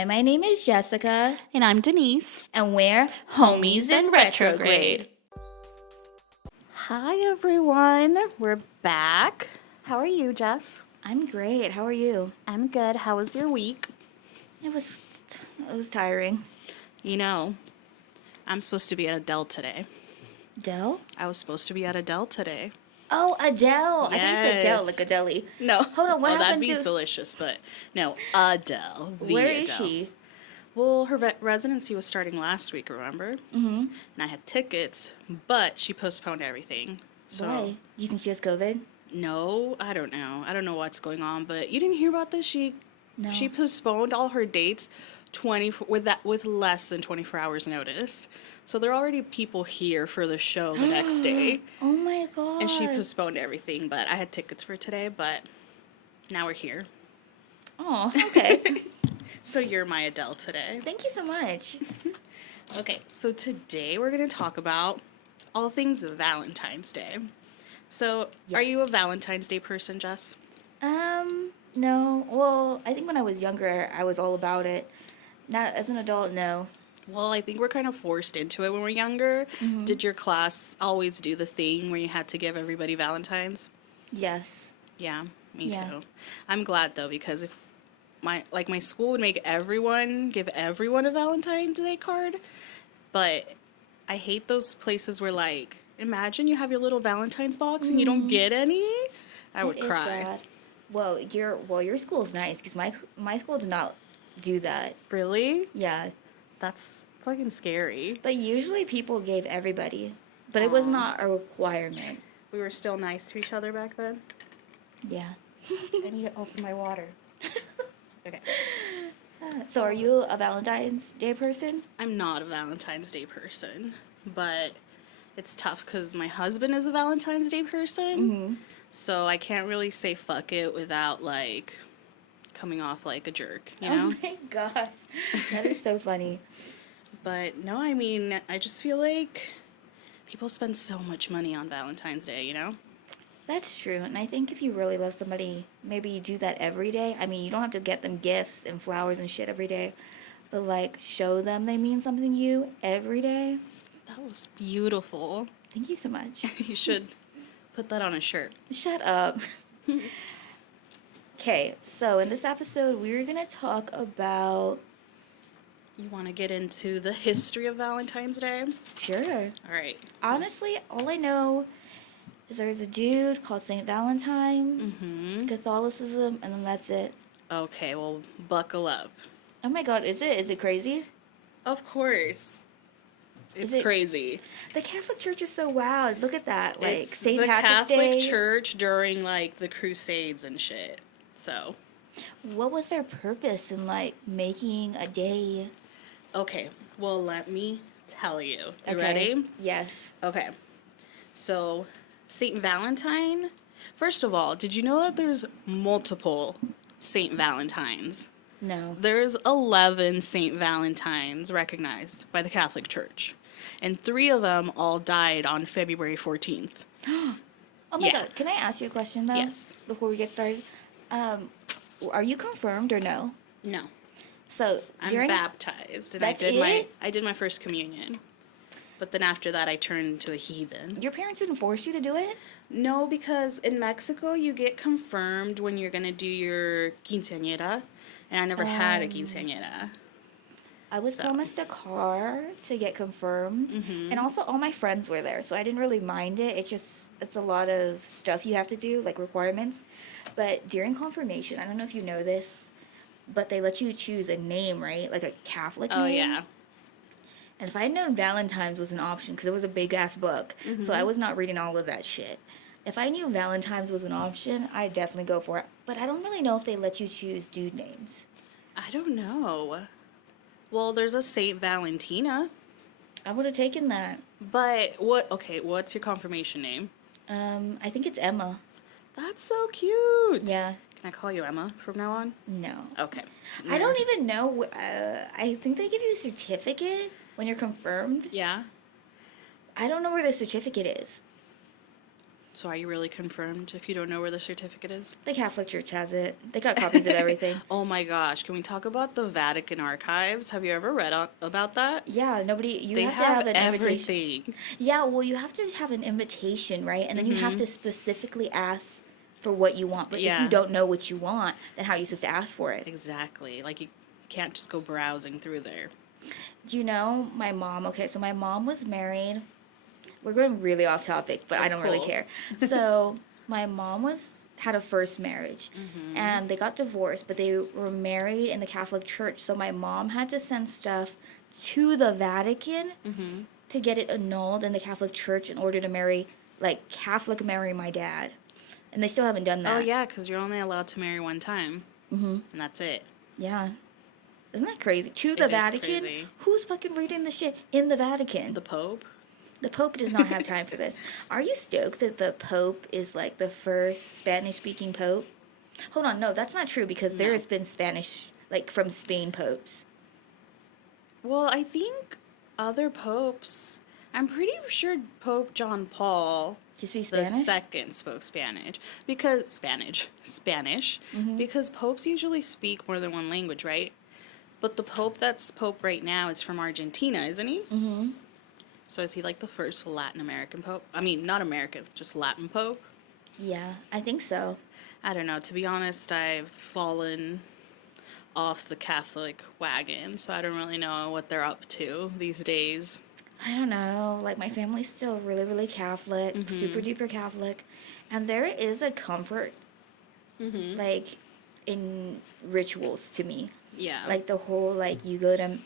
Hi, my name is Jessica. And I'm Denise. And we're Homies in Retrograde. Hi, everyone. We're back. How are you, Jess? I'm great. How are you? I'm good. How was your week? It was tiring. You know, I'm supposed to be at Adele today. Adele? I was supposed to be at Adele today. Oh, Adele. I thought you said Adele, Yes. like a deli. No. Hold on, what that'd happened be to... delicious, but no, Adele. The Where Adele. is she? Well, her residency was starting last week, remember? Mm-hmm. And I had tickets, but she postponed everything. So, Why? Do you think she has COVID? No, I don't know. I don't know what's going on, but you didn't hear about this? She postponed all her dates with less than 24 hours notice. So there are already people here for the show the next day. Oh my god. And she postponed everything, but I had tickets for today, but now we're here. Oh, okay. So you're my Adele today. Thank you so much. Okay, so today we're going to talk about all things Valentine's Day. So, Are you a Valentine's Day person, Jess? No. Well, I think when I was younger, I was all about it. Not as an adult, no. Well, I think we're kind of forced into it when we're younger. Mm-hmm. Did your class always do the thing where you had to give everybody Valentines? Yes. Yeah, me Yeah. too. I'm glad though, because if my school would make give everyone a Valentine's Day card, but I hate those places where like, imagine you have your little Valentine's box and you don't get any. I would cry. Sad. Well, your school's nice because my school did not do that. Really? Yeah, That's fucking scary. but usually people gave everybody, but it was Aw. not a requirement. We were still nice to each other back then. Yeah. I need to open my water. Okay. So are you a Valentine's Day person? I'm not a Valentine's Day person, but it's tough because my husband is a Valentine's Day person, Mm-hmm. so I can't really say fuck it without, like, coming off like a jerk, you know? Oh my gosh, that is so funny. But, no, I mean, I just feel like people spend so much money on Valentine's Day, you know? That's true, and I think if you really love somebody, maybe you do that every day. I mean, you don't have to get them gifts and flowers and shit every day, but, like, show them they mean something to you every day. That was beautiful. Thank you so much. You should put that on a shirt. Shut up. Okay, so in this episode, we're going to talk about... You want to get into the history of Valentine's Day? Sure. All right. Honestly, all I know is there's a dude called Saint Valentine, Mm-hmm. Catholicism, and then that's it. Okay, well, buckle up. Oh my god, is it crazy? Of course. It's Is it- crazy. The Catholic Church is so wild. Look at that. Like, It's St. the Patrick's Catholic Day. Church during, like, the Crusades and shit. So, What was their purpose in, like, making a day? okay. Well, let me tell you. You Okay. ready? Yes. Okay. So, Saint Valentine. First of all, did you know that there's multiple Saint Valentines? No. There's 11 Saint Valentines recognized by the Catholic Church. And 3 of them all died on February 14th. Oh my Yeah. god, can I ask you a question, though? Yes. Before we get started? Are you confirmed or no? No. So, I'm baptized. And That's I did my first communion. But then after that I turned into a heathen. Your parents didn't force you to do it? No, because in Mexico you get confirmed when you're gonna do your quinceañera. And I never had a quinceañera. I was So. promised a car to get confirmed, Mm-hmm. and also all my friends were there, so I didn't really mind it. It's a lot of stuff you have to do, like requirements. But during confirmation, I don't know if you know this, but they let you choose a name, right? Like a Catholic Oh name. yeah. And if I had known Valentine's was an option, because it was a big ass book, so I was not reading all of that shit. If I knew Valentine's was an option, I'd definitely go for it. But I don't really know if they let you choose dude names. I don't know. Well, there's a Saint Valentina. I would have taken that. But what's your confirmation name? I think it's Emma. That's so cute. Yeah. Can I call you Emma from now on? No. Okay. I don't even know. I think they give you a certificate when you're confirmed. Yeah. I don't know where the certificate is. So are you really confirmed if you don't know where the certificate is? The Catholic Church has it. They got copies of everything. Oh my gosh, can we talk about the Vatican Archives? Have you ever read about that? Yeah, nobody. You They have to have an invitation. everything. Yeah, well, you have to have an invitation, right? And then you have to specifically ask for what you want. But if Yeah. you don't know what you want, then how are you supposed to ask for it? Exactly. Like, you can't just go browsing through there. Do you know my mom? Okay, so my mom was married. We're going really off topic, but I That's don't really cool. care. So my mom had a first marriage, and they got divorced, but they were married in the Catholic Church. So my mom had to send stuff to the Vatican to get it annulled in the Catholic Church in order to marry my dad. And they still haven't done that. Oh, yeah, because you're only allowed to marry one time. And that's it. Yeah. Isn't that crazy? To the It is Vatican? crazy. Who's fucking reading the shit in the Vatican? The Pope? The Pope does not have time for this. Are you stoked that the Pope is like the first Spanish-speaking Pope? Hold on, no, that's not true because there No. has been Spanish, like from Spain popes. Well, I think other popes... I'm pretty sure Pope John Paul... Do you speak The Spanish? second spoke Spanish because because popes usually speak more than one language, right? But the pope that's pope right now is from Argentina, isn't he? Mm-hmm. So is he like the first Latin American pope? I mean, not American, just Latin pope. Yeah, I think so. I don't know. To be honest, I've fallen off the Catholic wagon, so I don't really know what they're up to these days. I don't know. Like, my family's still really, really Catholic, super duper Catholic. And there is a comfort, like, in rituals to me. Yeah. Like, the whole, like,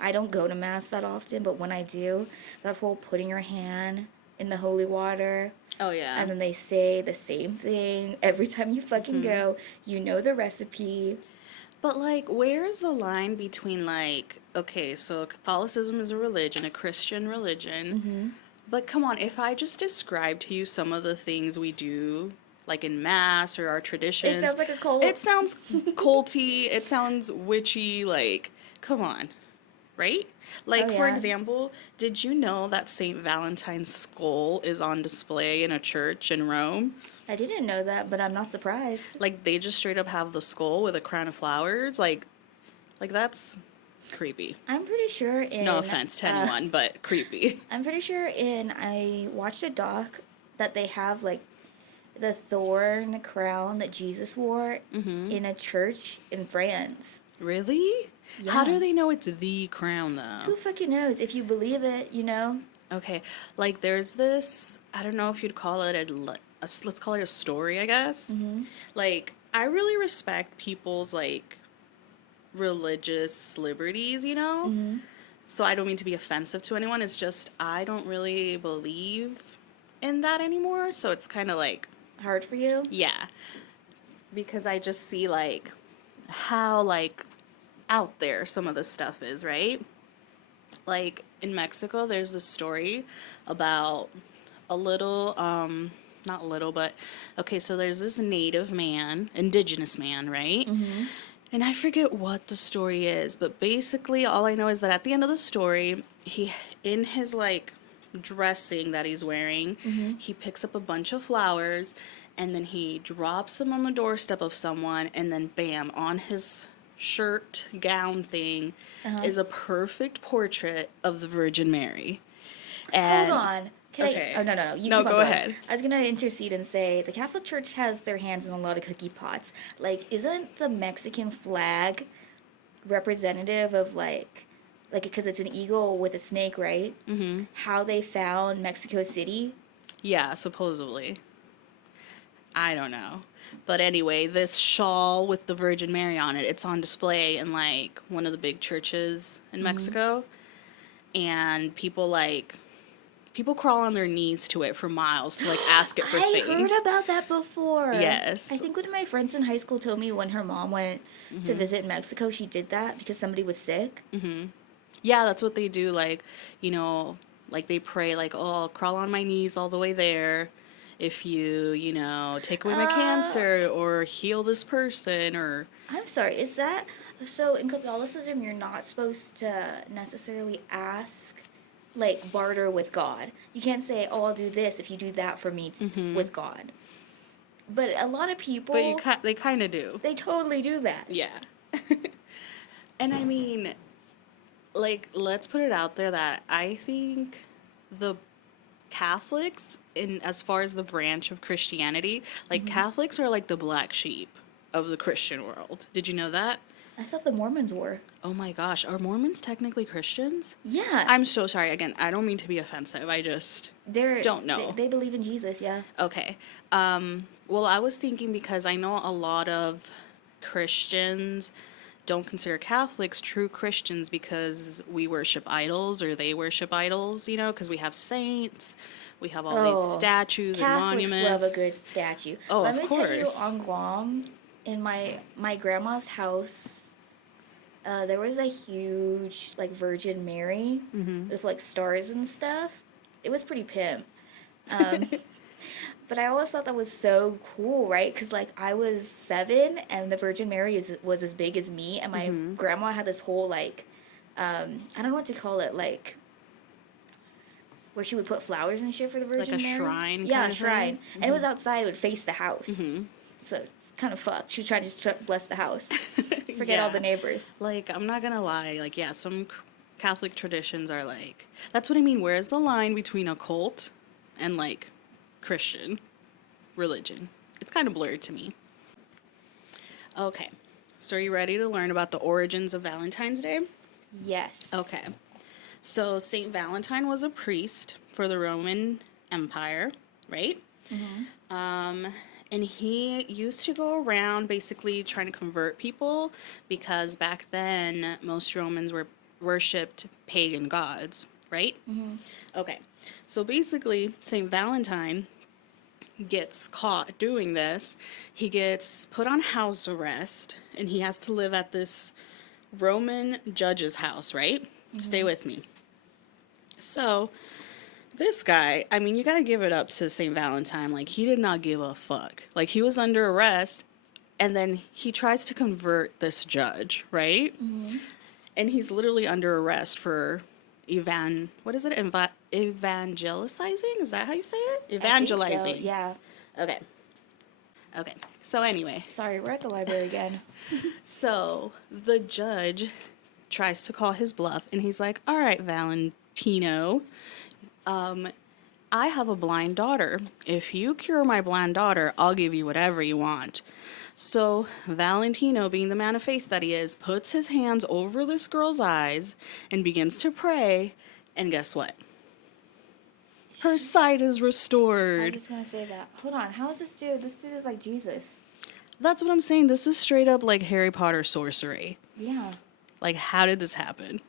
I don't go to Mass that often, but when I do, that whole putting your hand in the holy water. Oh, yeah. And then they say the same thing every time you fucking go. You know the recipe. But, like, where's the line between, like, okay, so Catholicism is a religion, a Christian religion, but come on, if I just describe to you some of the things we do, like in Mass or our traditions... It sounds like a cult. It sounds culty, it sounds witchy, like, come on, right? Like, for yeah. example, did you know that St. Valentine's skull is on display in a church in Rome? I didn't know that, but I'm not surprised. Like, they just straight up have the skull with a crown of flowers. Like that's creepy. I'm pretty sure No offense to anyone, but creepy. I'm pretty sure I watched a doc that they have, like, the thorn crown that Jesus wore in a church in France. Really? How Yeah. do they know it's the crown, Who though? fucking knows? If you believe it, you know? Okay, like, there's this, I don't know if you'd call it let's call it a story, I guess. Like, I really respect people's, like, religious liberties, you know? So I don't mean to be offensive to anyone. It's just I don't really believe in that anymore. So it's kind of like, Hard for you? yeah. Because I just see, like, how, like, out there some of this stuff is, right? Like, in Mexico, there's this story about a little, not little, but, okay, so there's this native man, indigenous man, right? And I forget what the story is, but basically all I know is that at the end of the story, in his, like, dressing that he's wearing, he picks up a bunch of flowers, and then he drops them on the doorstep of someone, and then bam, on his shirt, gown thing, is a perfect portrait of the Virgin Mary. And Hold on. Can okay. I? Oh, no. You No, keep on go going. ahead. I was going to intercede and say the Catholic Church has their hands in a lot of cookie pots. Like, isn't the Mexican flag representative of, like because it's an eagle with a snake, right? How they found Mexico City? Yeah, supposedly. I don't know. But anyway, this shawl with the Virgin Mary on it, it's on display in, like, one of the big churches in Mexico. And people crawl on their knees to it for miles to, like, ask it for I things. heard about that before. Yes. I think one of my friends in high school told me when her mom went to visit Mexico, she did that because somebody was sick. Yeah, that's what they do. Like, you know, like, they pray, like, oh, I'll crawl on my knees all the way there if you know, take away my cancer or heal this person or... I'm sorry, is that... So in Catholicism, you're not supposed to necessarily ask like barter with God. You can't say, "Oh, I'll do this if you do that for me with God." But a lot of people, they kind of do. they totally do that. Yeah. And I mean, like, let's put it out there that I think the Catholics, in as far as the branch of Christianity, like Catholics are like the black sheep of the Christian world. Did you know that? I thought the Mormons were. Oh my gosh, are Mormons technically Christians? Yeah. I'm so sorry. Again, I don't mean to be offensive. I just don't know. They believe in Jesus, yeah. Okay. Well, I was thinking because I know a lot of Christians don't consider Catholics true Christians because we worship idols or they worship idols, you know, because we have saints, we have all these statues Catholics and monuments. love a good statue. Oh, Let of me course. tell you, on Guam, in my grandma's house, there was a huge, like, Virgin Mary with, like, stars and stuff. It was pretty pimp. But I always thought that was so cool, right? Because, like, I was 7, and the Virgin Mary was as big as me, and my grandma had this whole, like, I don't know what to call it, like, where she would put flowers and shit for the Virgin Mary. Like a shrine? Yeah, kind a of shrine. thing? And it was outside, it would face the house. So it's kind of fucked. She was trying to just bless the house. Forget all the neighbors. Like, I'm not gonna lie, like, yeah, some Catholic traditions are like, that's what I mean, where's the line between a cult and, like, Christian religion? It's kind of blurred to me. Okay, so are you ready to learn about the origins of Valentine's Day? Yes. Okay, so Saint Valentine was a priest for the Roman Empire, right? And he used to go around basically trying to convert people because back then most Romans worshipped pagan gods, right? Okay, so basically Saint Valentine gets caught doing this. He gets put on house arrest and he has to live at this Roman judge's house, right? Stay with me. So this guy, I mean, you gotta give it up to St. Valentine. Like, he did not give a fuck. Like, he was under arrest, and then he tries to convert this judge, right? And he's literally under arrest for evangelizing? Is that how you say it? Evangelizing. I think so, yeah. Okay. So anyway. Sorry, we're at the library again. So the judge tries to call his bluff, and he's like, all right, Valentino, I have a blind daughter. If you cure my blind daughter, I'll give you whatever you want. So Valentino, being the man of faith that he is, puts his hands over this girl's eyes and begins to pray. And guess what? Her sight is I was restored. just gonna say that. Hold on, how is this dude? This dude is like Jesus. That's what I'm saying. This is straight up like Harry Potter sorcery. Yeah. Like, how did this happen?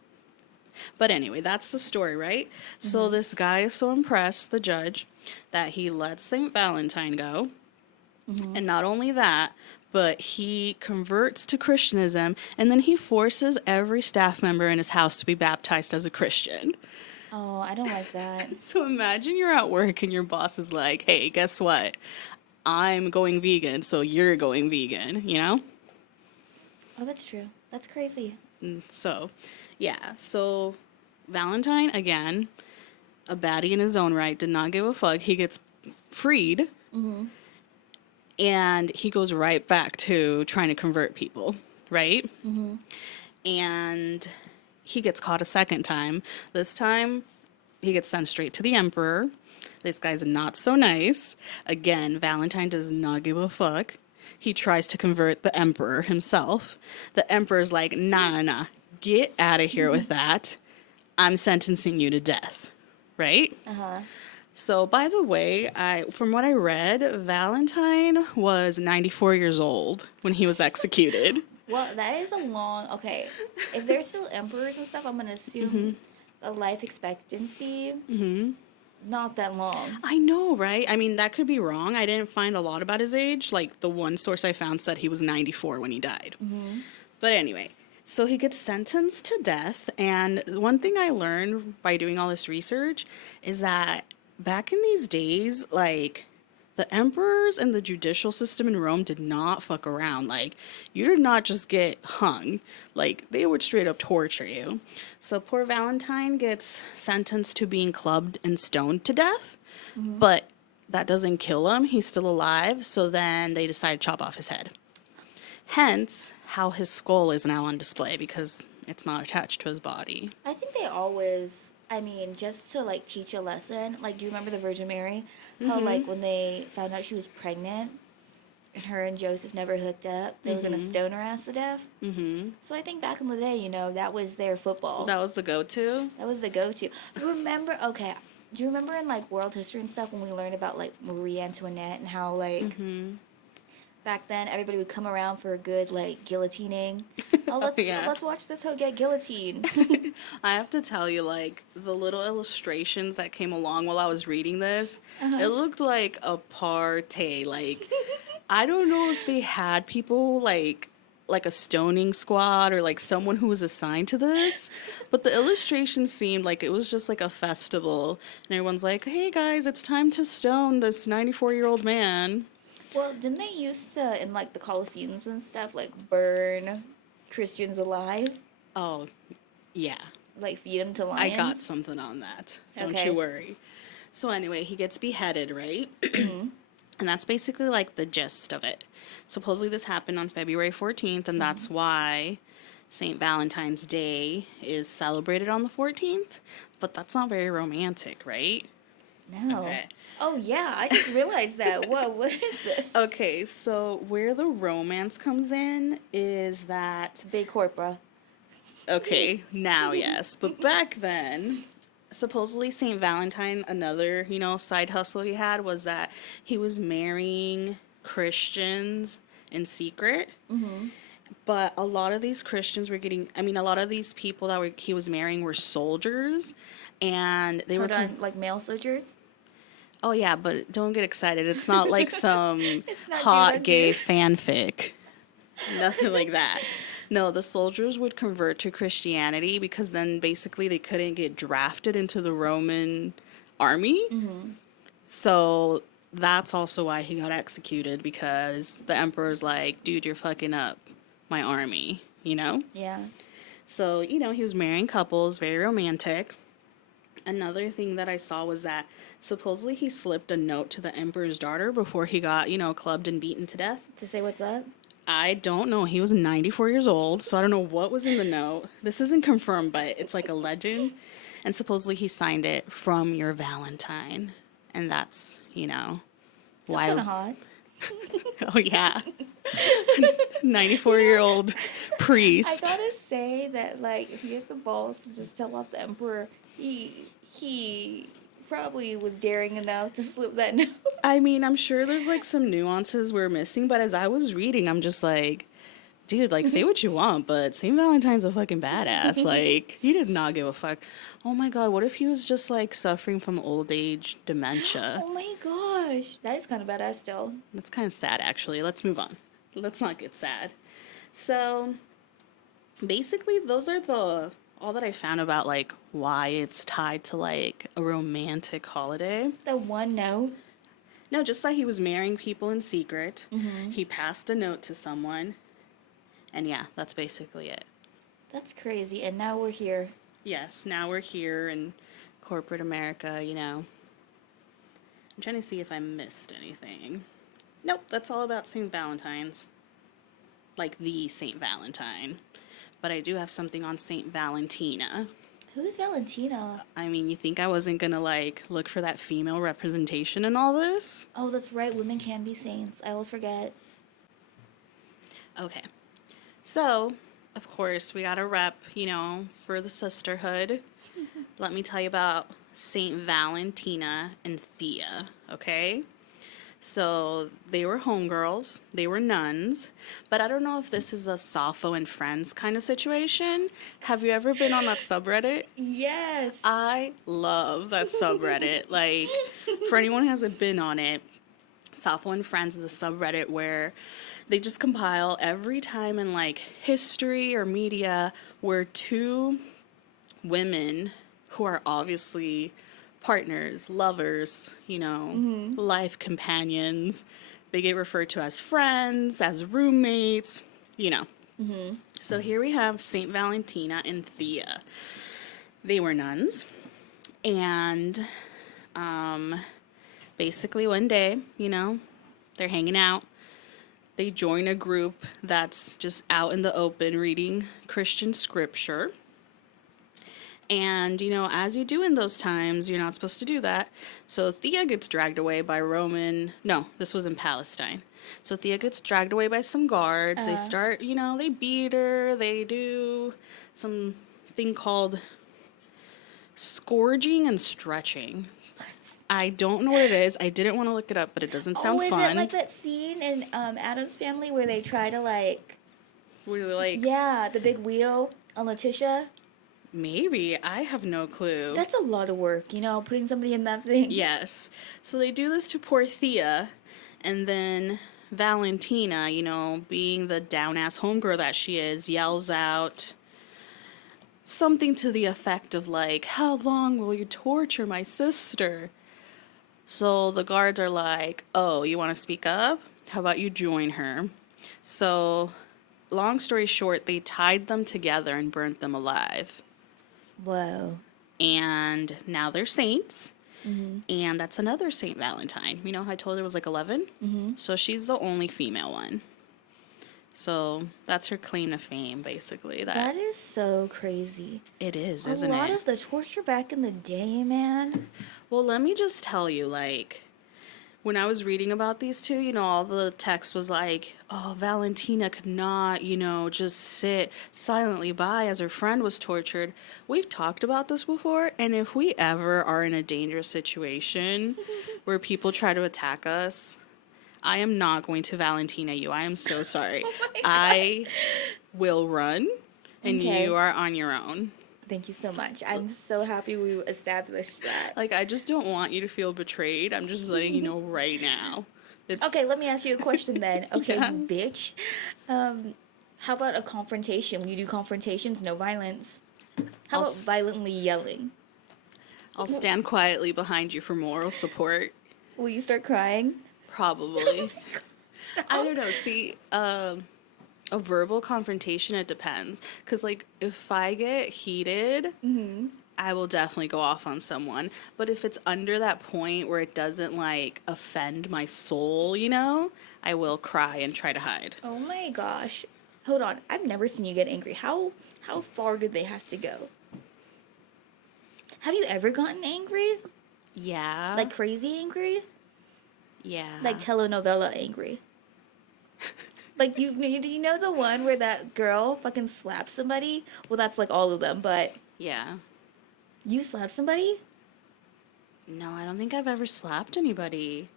But anyway, that's the story, right? So this guy is so impressed, the judge, that he lets St. Valentine go. And not only that, but he converts to Christianism, and then he forces every staff member in his house to be baptized as a Christian. Oh, I don't like that. So imagine you're at work and your boss is like, hey, guess what? I'm going vegan, so you're going vegan, you know? Oh, that's true. That's crazy. So, yeah. So Valentine, again, a baddie in his own right, did not give a fuck. He gets freed. And he goes right back to trying to convert people, right? And he gets caught a second time. This time, he gets sent straight to the emperor. This guy's not so nice. Again, Valentine does not give a fuck. He tries to convert the emperor himself. The emperor's like, nah, get out of here with that. I'm sentencing you to death, right? So, by the way, from what I read, Valentine was 94 years old when he was executed. Well, that is a long... Okay, if there's still emperors and stuff, I'm going to assume a life expectancy, not that long. I know, right? I mean, that could be wrong. I didn't find a lot about his age. Like, the one source I found said he was 94 when he died. But anyway, so he gets sentenced to death. And one thing I learned by doing all this research is that back in these days, like, the emperors and the judicial system in Rome did not fuck around. Like, you did not just get hung. Like, they would straight up torture you. So poor Valentine gets sentenced to being clubbed and stoned to death. But that doesn't kill him. He's still alive. So then they decide to chop off his head. Hence, how his skull is now on display, because it's not attached to his body. I think they always, I mean, just to like teach a lesson. Like, do you remember the Virgin Mary? How like when they found out she was pregnant, and her and Joseph never hooked up, they were gonna stone her ass to death. So I think back in the day, you know, that was their football. That was the go-to? That was the go-to. Remember? Okay. Do you remember in like world history and stuff when we learned about like Marie Antoinette and how like back then everybody would come around for a good like guillotining? Oh, let's watch this hoe get guillotined. I have to tell you, like, the little illustrations that came along while I was reading this, it looked like a party. Like, I don't know if they had people like a stoning squad or like someone who was assigned to this, but the illustration seemed like it was just like a festival, and everyone's like, hey guys, it's time to stone this 94-year-old man. Well, didn't they used to, in like the Colosseums and stuff, like burn Christians alive? Oh, yeah. Like feed them to lions? I got something on that. Don't you worry. So anyway, he gets beheaded, right? And that's basically like the gist of it. Supposedly this happened on February 14th, and that's why St. Valentine's Day is celebrated on the 14th. But that's not very romantic, right? No. Okay. Oh, yeah. I just realized that. Whoa, what is this? Okay, so where the romance comes in is that... Big corpora. Okay, now yes. But back then, supposedly St. Valentine, another, side hustle he had was that he was marrying Christians in secret. But a lot of these Christians were a lot of these people that he was marrying were soldiers, and they were... like male soldiers? Oh, yeah, but don't get excited. It's not like some hot gay fanfic. Nothing like that. No, the soldiers would convert to Christianity because then basically they couldn't get drafted into the Roman army. So that's also why he got executed, because the emperor's like, dude, you're fucking up my army, Yeah. So, he was marrying couples, very romantic. Another thing that I saw was that supposedly he slipped a note to the emperor's daughter before he got, clubbed and beaten to death. To say what's up? I don't know. He was 94 years old, so I don't know what was in the note. This isn't confirmed, but it's like a legend. And supposedly he signed it from your Valentine. And that's, why. That's kind of hot. Oh, yeah. 94-year-old priest. I gotta say that, like, if you have the balls to just tell off the emperor, he probably was daring enough to slip that note. I mean, I'm sure there's, like, some nuances we're missing, but as I was reading, I'm just like, dude, like, say what you want, but St. Valentine's a fucking badass. Like, he did not give a fuck. Oh my god, what if he was just, like, suffering from old age dementia? Oh my gosh. That is kind of badass still. That's kind of sad, actually. Let's move on. Let's not get sad. So, basically, those are all that I found about, like, why it's tied to, like, a romantic holiday. The one note? No, just that he was marrying people in secret. He passed a note to someone. And yeah, that's basically it. That's crazy. And now we're here. Yes, now we're here in corporate America, I'm trying to see if I missed anything. Nope, that's all about St. Valentine's. Like the St. Valentine. But I do have something on St. Valentina. Who's Valentina? I mean, you think I wasn't gonna, like, look for that female representation in all this? Oh, that's right. Women can be saints. I always forget. Okay. So, of course, we got a rep, for the sisterhood. Let me tell you about St. Valentina and Thea, okay? So, they were homegirls, they were nuns, but I don't know if this is a Sappho and Friends kind of situation. Have you ever been on that subreddit? Yes. I love that subreddit. Like, for anyone who hasn't been on it, Sappho and Friends is a subreddit where they just compile every time in, like, history or media where two women who are obviously partners, lovers, life companions. They get referred to as friends, as roommates, So here we have Saint Valentina and Thea. They were nuns, and basically one day, they're hanging out. They join a group that's just out in the open reading Christian scripture. And, as you do in those times, you're not supposed to do that. So Thea gets dragged away by this was in Palestine. So Thea gets dragged away by some guards. They start, they beat her. They do something called scourging and stretching. What? I don't know what it is. I didn't want to look it up, but it doesn't sound fun. Is it like that scene in Addams Family where they try to Yeah, the big wheel on Letitia? Maybe. I have no clue. That's a lot of work, putting somebody in that thing. Yes. So they do this to poor Thea, and then Valentina, being the down-ass homegirl that she is, yells out something to the effect of, how long will you torture my sister? So the guards are like, oh, you want to speak up? How about you join her? So, long story short, they tied them together and burnt them alive. Whoa. And now they're saints. Mm-hmm. And that's another Saint Valentine. I told her it was 11? Mm-hmm. So she's the only female one. So that's her claim to fame, basically. That is so crazy. It is, isn't it? A lot of the torture back in the day, man. Well, let me just tell you, when I was reading about these two, all the text was Valentina could not, just sit silently by as her friend was tortured. We've talked about this before, and if we ever are in a dangerous situation where people try to attack us, I am not going to Valentina you. I am so sorry. Oh I will run, and you are on your own. Thank you so much. I'm so happy we established that. I just don't want you to feel betrayed. I'm just letting you know right now. Okay, let me ask you a question then. Okay, Yeah. bitch. How about a confrontation? When you do confrontations, no violence. How about violently yelling? I'll stand quietly behind you for moral support. Will you start crying? Probably. I don't know. See, a verbal confrontation, it depends. Because, if I get heated, I will definitely go off on someone. But if it's under that point where it doesn't, offend my soul, I will cry and try to hide. Oh my gosh. Hold on. I've never seen you get angry. How far do they have to go? Have you ever gotten angry? Yeah. Crazy angry? Yeah. Telenovela angry. Do you know the one where that girl fucking slaps somebody? Well, that's all of them, but Yeah. you slapped somebody? No, I don't think I've ever slapped anybody.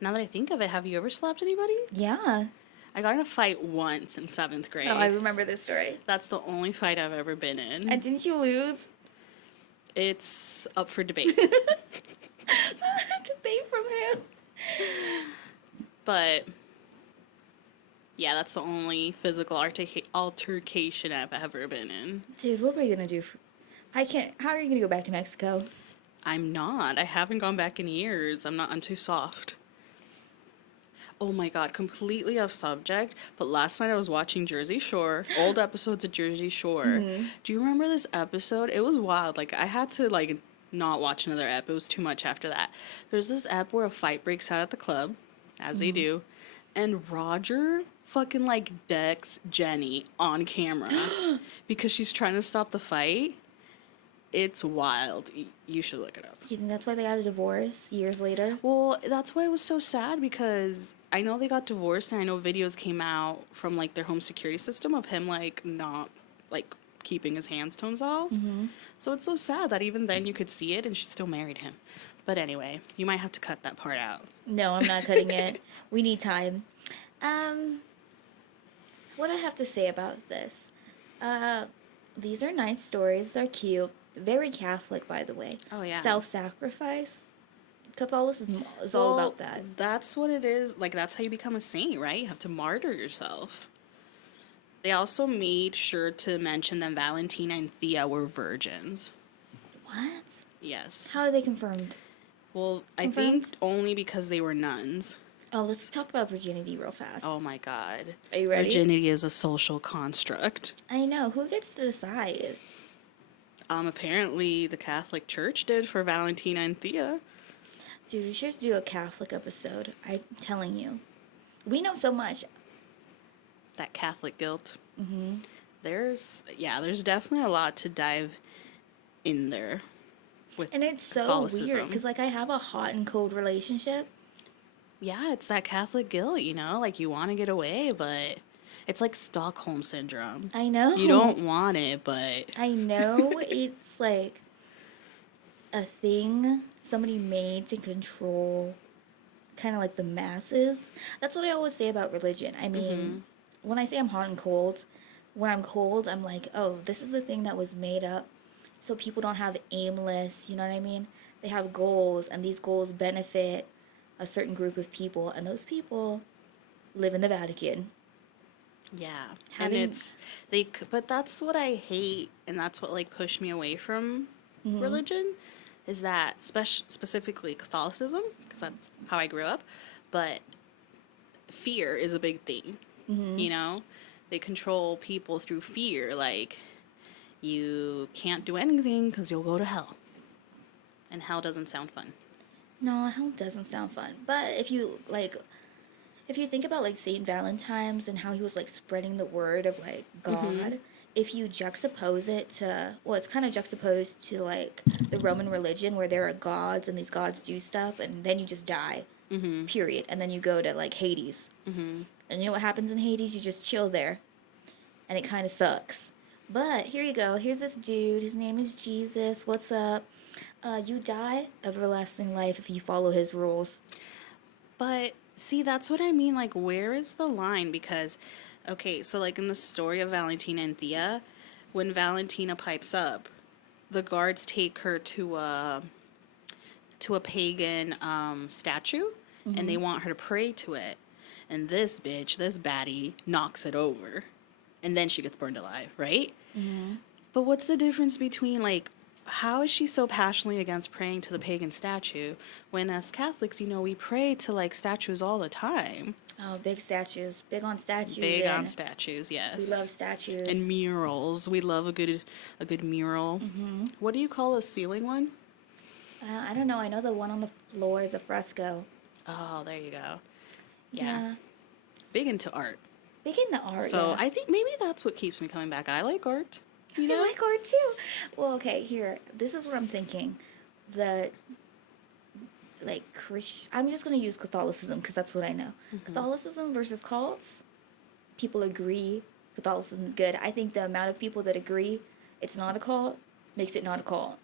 Now that I think of it, have you ever slapped anybody? Yeah. I got in a fight once in 7th grade. Oh, I remember this story. That's the only fight I've ever been in. And didn't you lose? It's up for debate. Debate from who? But yeah, that's the only physical altercation I've ever been in. Dude, what are we gonna do? How are you gonna go back to Mexico? I'm not. I haven't gone back in years. I'm too soft. Oh my god, completely off subject, but last night I was watching Jersey Shore, old episodes of Jersey Shore. Mm-hmm. Do you remember this episode? It was wild. I had to, not watch another ep. It was too much after that. There's this ep where a fight breaks out at the club, as they do, and Roger fucking, decks Jenny on camera because she's trying to stop the fight. It's wild. You should look it up. Do you think that's why they got a divorce years later? Well, that's why it was so sad, because I know they got divorced, and I know videos came out from, their home security system of him, not, keeping his hands to himself. Mm-hmm. So it's so sad that even then you could see it, and she still married him. But anyway, you might have to cut that part out. No, I'm not cutting it. We need time. What I have to say about this? These are nice stories. They're cute. Very Catholic, by the way. Oh, yeah. Self-sacrifice. Catholicism is all about that. That's what it is. That's how you become a saint, right? You have to martyr yourself. They also made sure to mention that Valentina and Thea were virgins. What? Yes. How are they confirmed? Well, I Confirmed? think only because they were nuns. Oh, let's talk about virginity real fast. Oh my god. Are you ready? Virginity is a social construct. I know. Who gets to decide? Apparently the Catholic Church did for Valentina and Thea. Dude, we should do a Catholic episode. I'm telling you. We know so much. That Catholic guilt. Mm-hmm. There's definitely a lot to dive in there with And it's so Catholicism. weird because, like, I have a hot and cold relationship. Yeah, it's that Catholic guilt, you know? Like, you want to get away, but it's like Stockholm Syndrome. I know. You don't want it, but... I know it's, like, a thing somebody made to control kind of, like, the masses. That's what I always say about religion. I mean, when I say I'm hot and cold, when I'm cold, I'm like, oh, this is a thing that was made up so people don't have aimless, you know what I mean? They have goals, and these goals benefit a certain group of people, and those people live in the Vatican. Yeah. Having- And but that's what I hate, and that's what, like, pushed me away from religion, is that specifically Catholicism, because that's how I grew up, but fear is a big thing, you know? They control people through fear, like, you can't do anything because you'll go to hell. And hell doesn't sound fun. No, hell doesn't sound fun. But if you think about like Saint Valentine's and how he was like spreading the word of like God, if you juxtapose it to, well, it's kind of juxtaposed to like the Roman religion where there are gods and these gods do stuff and then you just die, period. And then you go to like Hades. And you know what happens in Hades? You just chill there. And it kind of sucks. But here you go. Here's this dude. His name is Jesus. What's up? You die everlasting life if you follow his rules. But see, that's what I mean. Like, where is the line? Because, okay, so like in the story of Valentina and Thea, when Valentina pipes up, the guards take her to a pagan statue, and they want her to pray to it. And this bitch, this baddie, knocks it over, and then she gets burned alive, right? But what's the difference between like? How is she so passionately against praying to the pagan statue when as Catholics, you know, we pray to like statues all the time? Oh, big statues. Big on statues. Big on statues, yes. We love statues. And murals. We love a good mural. What do you call a ceiling one? I don't know. I know the one on the floor is a fresco. Oh, there you go. Yeah. Big into art. Big into art. So yeah. I think maybe that's what keeps me coming back. I like art. You know? I like art too. Well, okay, here. This is what I'm thinking. I'm just going to use Catholicism because that's what I know. Catholicism versus cults. People agree Catholicism is good. I think the amount of people that agree it's not a cult makes it not a cult.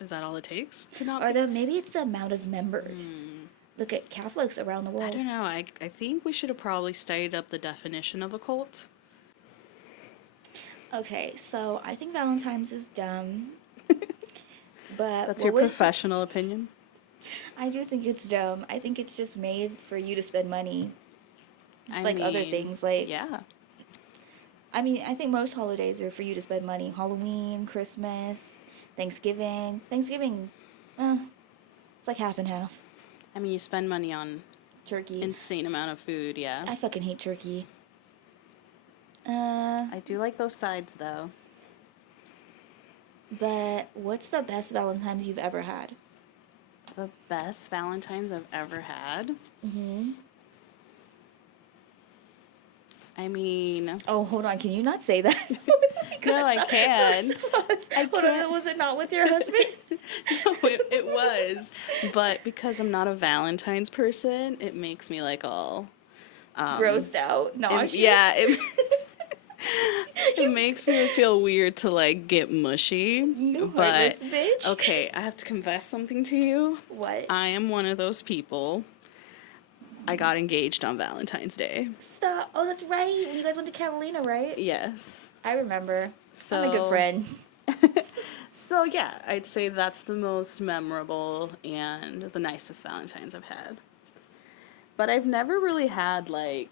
Is that all it takes to not Or maybe it's the amount of members. Look at Catholics around the world. I don't know. I think we should have probably studied up the definition of a cult. Okay, so I think Valentine's is dumb. But That's your professional opinion? I do think it's dumb. I think it's just made for you to spend money. Just I other mean, things. Like, yeah. I mean, I think most holidays are for you to spend money. Halloween, Christmas, Thanksgiving. Thanksgiving, it's like half and half. I mean, you spend money on Turkey. insane amount of food, yeah. I fucking hate turkey. I do like those sides, though. But what's the best Valentine's you've ever had? The best Valentine's I've ever had? I mean... Oh, hold on. Can you not say that? No, I can. Hold on. Was it not with your husband? No, it was. But because I'm not a Valentine's person, it makes me, like, all... Grossed out. Nauseous. It makes me feel weird to like get mushy. You but heartless bitch. okay, I have to confess something to you. What? I am one of those people. I got engaged on Valentine's Day. Stop. Oh, that's right. You guys went to Catalina, right? Yes. I remember. So, I'm a good friend. So yeah, I'd say that's the most memorable and the nicest Valentine's I've had. But I've never really had like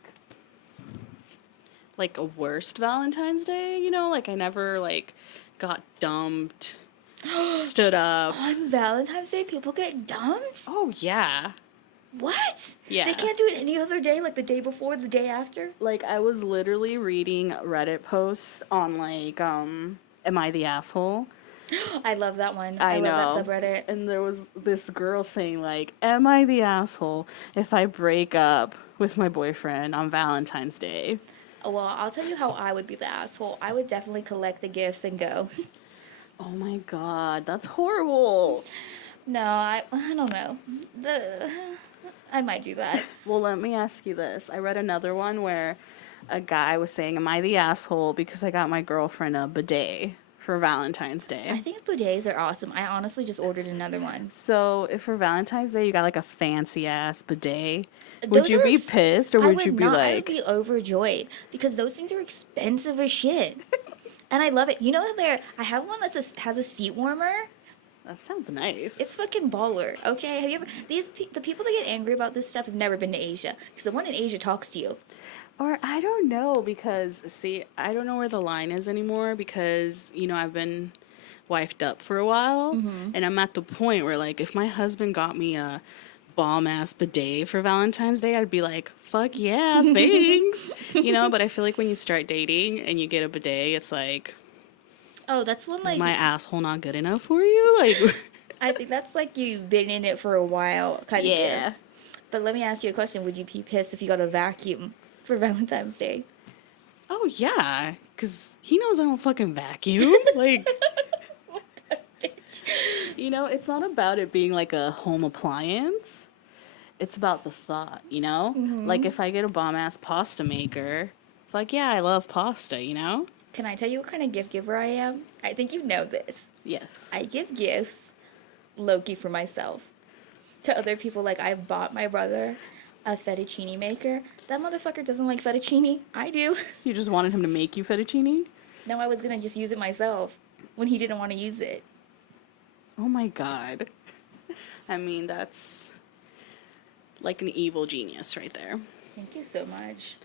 a worst Valentine's Day, you know? Like I never like got dumped stood up. On Valentine's Day, people get dumped? Oh, yeah. What? Yeah. They can't do it any other day, like the day before, the day after? Like, I was literally reading Reddit posts on, like, Am I the Asshole? I love that one. I love know. that subreddit. And there was this girl saying, like, am I the asshole if I break up with my boyfriend on Valentine's Day? Well, I'll tell you how I would be the asshole. I would definitely collect the gifts and go. Oh my god, that's horrible. No, I don't know. I might do that. Well, let me ask you this. I read another one where a guy was saying, am I the asshole because I got my girlfriend a bidet for Valentine's Day? I think bidets are awesome. I honestly just ordered another one. So, if for Valentine's Day you got like a fancy ass bidet, would Those you are be pissed or would you be not. I would like, be overjoyed because those things are expensive as shit. And I love it. You know that I have one that has a seat warmer. that sounds nice? It's fucking baller. Okay, have you ever? The people that get angry about this stuff have never been to Asia because the one in Asia talks to you. Or I don't know because, see, I don't know where the line is anymore because, you know, I've been wifed up for a while. And I'm at the point where, like, if my husband got me a bomb-ass bidet for Valentine's Day, I'd be like, fuck yeah, thanks. You know, but I feel like when you start dating and you get a bidet, it's like, Oh, that's one is like my asshole not good enough for you? Like, I think that's like you've been in it for a while kind of Yeah. gift. But let me ask you a question: would you be pissed if you got a vacuum for Valentine's Day? oh yeah, because he knows I don't fucking vacuum. Like, you know, it's not about it being like a home appliance. It's about the thought, you know? Like, if I get a bomb ass pasta maker, like, yeah, I love pasta, you know? Can I tell you what kind of gift giver I am? I think you know this. Yes. I give gifts, low-key for myself. To other people, like I bought my brother a fettuccine maker. That motherfucker doesn't like fettuccine. I do. You just wanted him to make you fettuccine? No, I was gonna just use it myself when he didn't want to use it. Oh my god. I mean, that's like an evil genius right there. Thank you so much.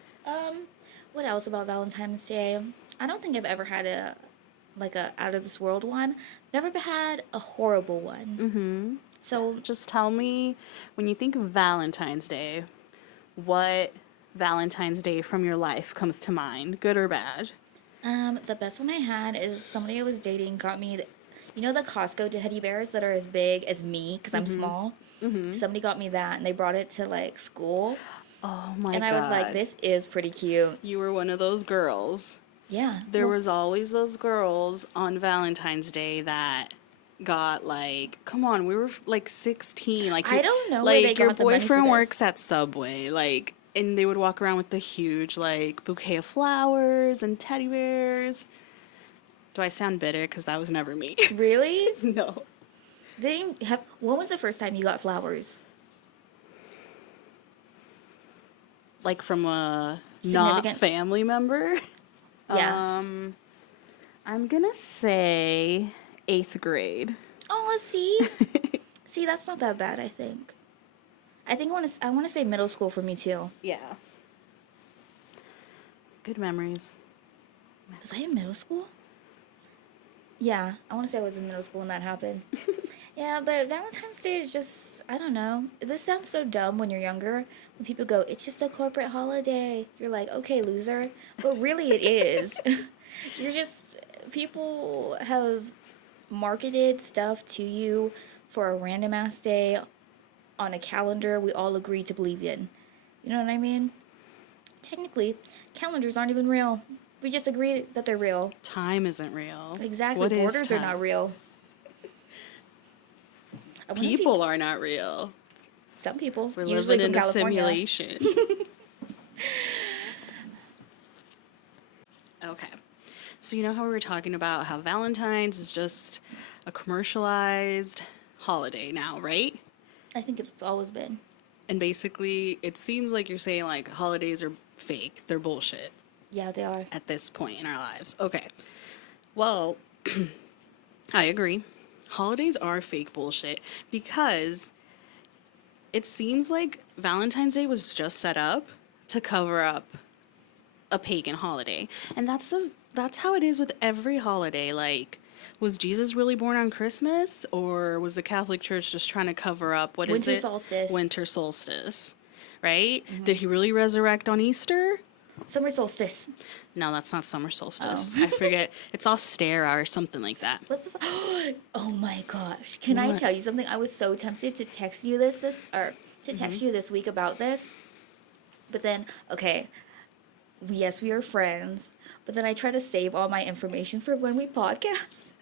What else about Valentine's Day? I don't think I've ever had a out of this world one. Never had a horrible one. Mm-hmm. So Just tell me, when you think of Valentine's Day, what Valentine's Day from your life comes to mind, good or bad? the best one I had is somebody I was dating got me, you know, the Costco teddy bears that are as big as me because I'm small. Somebody got me that, and they brought it to like school, Oh my and god. I was like, "This is pretty cute." You were one of those girls. Yeah, There well, was always those girls on Valentine's Day that got like, come on, we were like 16. Like, I don't know where like they your got the money for boyfriend this. works at Subway, like, and they would walk around with the huge like bouquet of flowers and teddy bears. Do I sound bitter? Because that was never me. Really? No. They didn't have. When was the first time you got flowers? Like from a not Significant- family member. Yeah. I'm gonna say 8th grade. Oh, see, see, that's not that bad. I think I want to say middle school for me too. Yeah. Good memories. Was I in middle school? Yeah, I want to say I was in middle school when that happened. Yeah, but Valentine's Day is just, I don't know. This sounds so dumb when you're younger. When people go, it's just a corporate holiday. You're like, okay, loser. But really it is. People have marketed stuff to you for a random ass day on a calendar we all agree to believe in. You know what I mean? Technically, calendars aren't even real. We just agree that they're real. Time isn't real. Exactly. What is Borders are time? not real. I wonder if People are not real. some people. We're usually living from in a California. simulation. Okay. So you know how we were talking about how Valentine's is just a commercialized holiday now, right? I think it's always been. And basically, it seems like you're saying like holidays are fake. They're bullshit Yeah, they are. at this point in our lives. Okay. Well, I agree. Holidays are fake bullshit because it seems like Valentine's Day was just set up to cover up a pagan holiday. And that's how it is with every holiday. Like, was Jesus really born on Christmas, or was the Catholic Church just trying to cover up Winter solstice. Winter solstice, right? Did he really resurrect on Easter? Summer solstice. No, that's not summer solstice. Oh. I forget. It's Austera or something like that. What's the oh my gosh. Can I What? tell you something? I was so tempted to text you text you this week about this. But then, okay, yes, we are friends. But then I try to save all my information for when we podcast.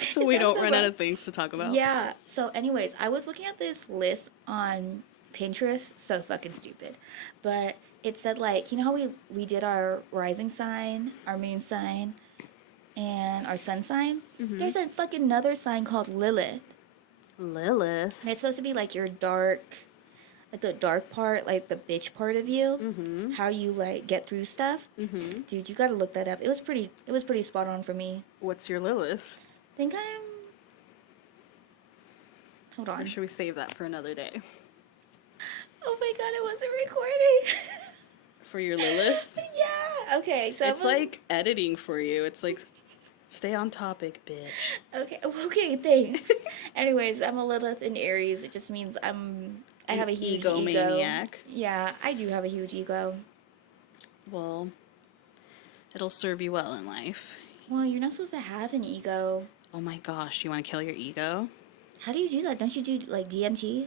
So we don't run out of things to talk about. Yeah. So anyways, I was looking at this list on Pinterest. So fucking stupid. But it said, like, you know how we did our rising sign, our moon sign, and our sun sign? There's a fucking another sign called Lilith. Lilith. And it's supposed to be like your dark, like the dark part, like the bitch part of you. How you like get through stuff. Dude, you gotta look that up. It was pretty spot on for me. What's your Lilith? I think I'm. Hold on. Or should we save that for another day? Oh my god, it wasn't recording. For your Lilith? Yeah. Okay. So It's like editing for you. It's like, stay on topic, bitch. Okay. Okay. Thanks. Anyways, I'm a Lilith in Aries. It just means I have a huge ego. Egomaniac. Yeah, I do have a huge ego. Well, it'll serve you well in life. Well, you're not supposed to have an ego. Oh my gosh, you want to kill your ego? How do you do that? Don't you do like DMT?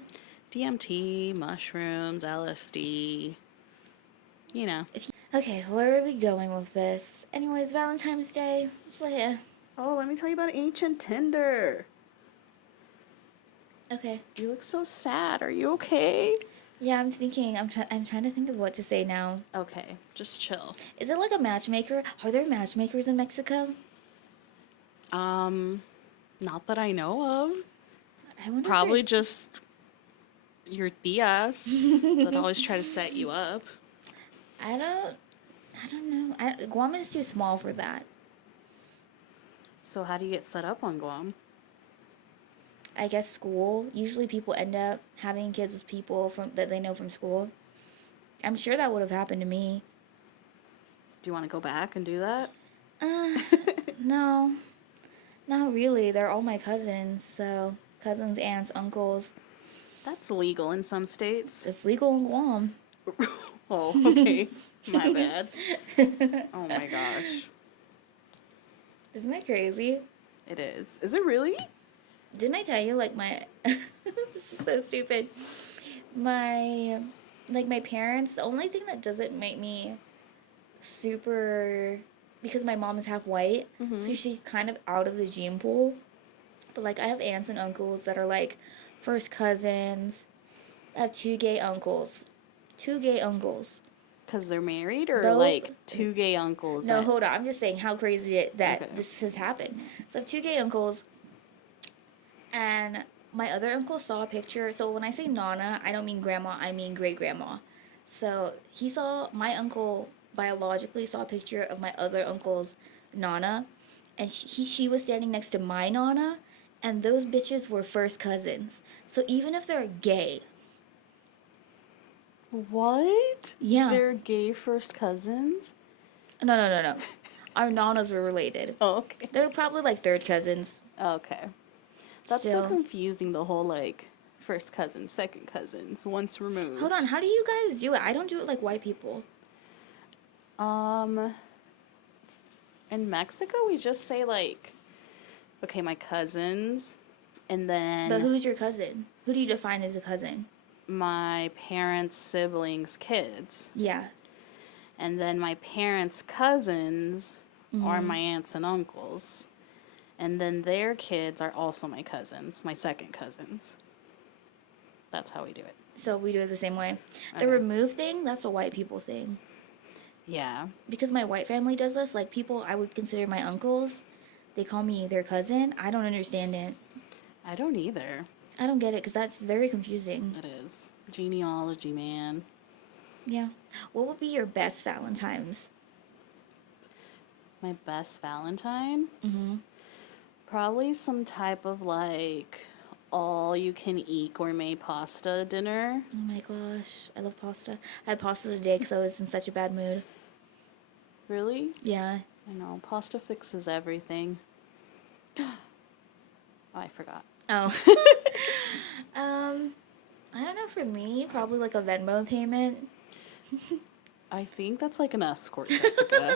DMT, mushrooms, LSD. You know. Okay, where are we going with this? Anyways, Valentine's Day. So, yeah. Oh, let me tell you about ancient Tinder. Okay. You look so sad. Are you okay? Yeah, I'm thinking. I'm trying to think of what to say now. Okay, just chill. Is it like a matchmaker? Are there matchmakers in Mexico? Not that I know of. I wonder. Probably if just your tias that always try to set you up. I don't know. Guam is too small for that. So how do you get set up on Guam? I guess school. Usually people end up having kids with people that they know from school. I'm sure that would have happened to me. Do you want to go back and do that? No. Not really. They're all my cousins, so cousins, aunts, uncles. That's legal in some states. It's legal in Guam. Oh, okay. My bad. Oh my gosh. Isn't that crazy? It is. Is it really? Didn't I tell you, like, this is so stupid. My parents, the only thing that doesn't make me super, because my mom is half white, so she's kind of out of the gene pool. But, like, I have aunts and uncles that are, like, first cousins. I have two gay uncles. Because they're married, or Both. like two gay uncles? No, hold on. I'm just saying how crazy that Okay. this has happened. So I have two gay uncles, and my other uncle saw a picture. So when I say Nana, I don't mean grandma, I mean great-grandma. So my uncle biologically saw a picture of my other uncle's Nana, and she was standing next to my Nana, and those bitches were first cousins. So even if they're gay, What? yeah. They're gay first cousins? No. Our Nanas were related. Oh, okay. They're probably like third cousins. Okay. That's Still. so confusing, the whole, like, first cousins, second cousins, once removed. Hold on, how do you guys do it? I don't do it like white people. In Mexico, we just say, like, okay, my cousins, and then But who's your cousin? Who do you define as a cousin? my parents' siblings' kids. Yeah. And then my parents' cousins are my aunts and uncles. And then their kids are also my cousins, my second cousins. That's how we do it. So we do it the same way. The Okay. remove thing, that's a white people thing. Yeah. Because my white family does this, like people I would consider my uncles, they call me their cousin. I don't understand it. I don't either. I don't get it because that's very confusing. It is. Genealogy, man. Yeah. What would be your best Valentine's? My best Valentine? Mm-hmm. Probably some type of, like, all-you-can-eat gourmet pasta dinner. Oh my gosh. I love pasta. I had pasta today because I was in such a bad mood. Really? Yeah. I know. Pasta fixes everything. Oh, I forgot. Oh. I don't know, for me, probably like a Venmo payment. I think that's like an escort, Jessica.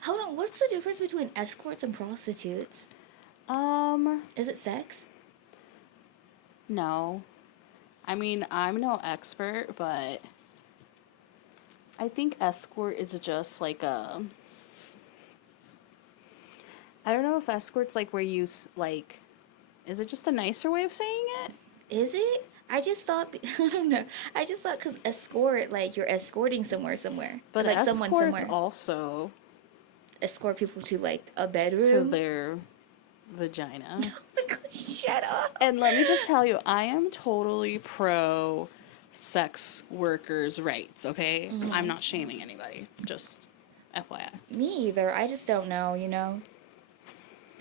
Hold on, what's the difference between escorts and prostitutes? Is it sex? No. I mean, I'm no expert, but I think escort is just like a... I don't know if escort's like where you, like... Is it just a nicer way of saying it? Is it? I just thought, I don't know. I just thought because escort, like you're escorting somewhere. But like escorts someone somewhere. also Escort people to like a to bedroom. their vagina. Oh my God, shut up. And let me just tell you, I am totally pro sex workers' rights, okay? Mm-hmm. I'm not shaming anybody. Just FYI. Me either. I just don't know, you know?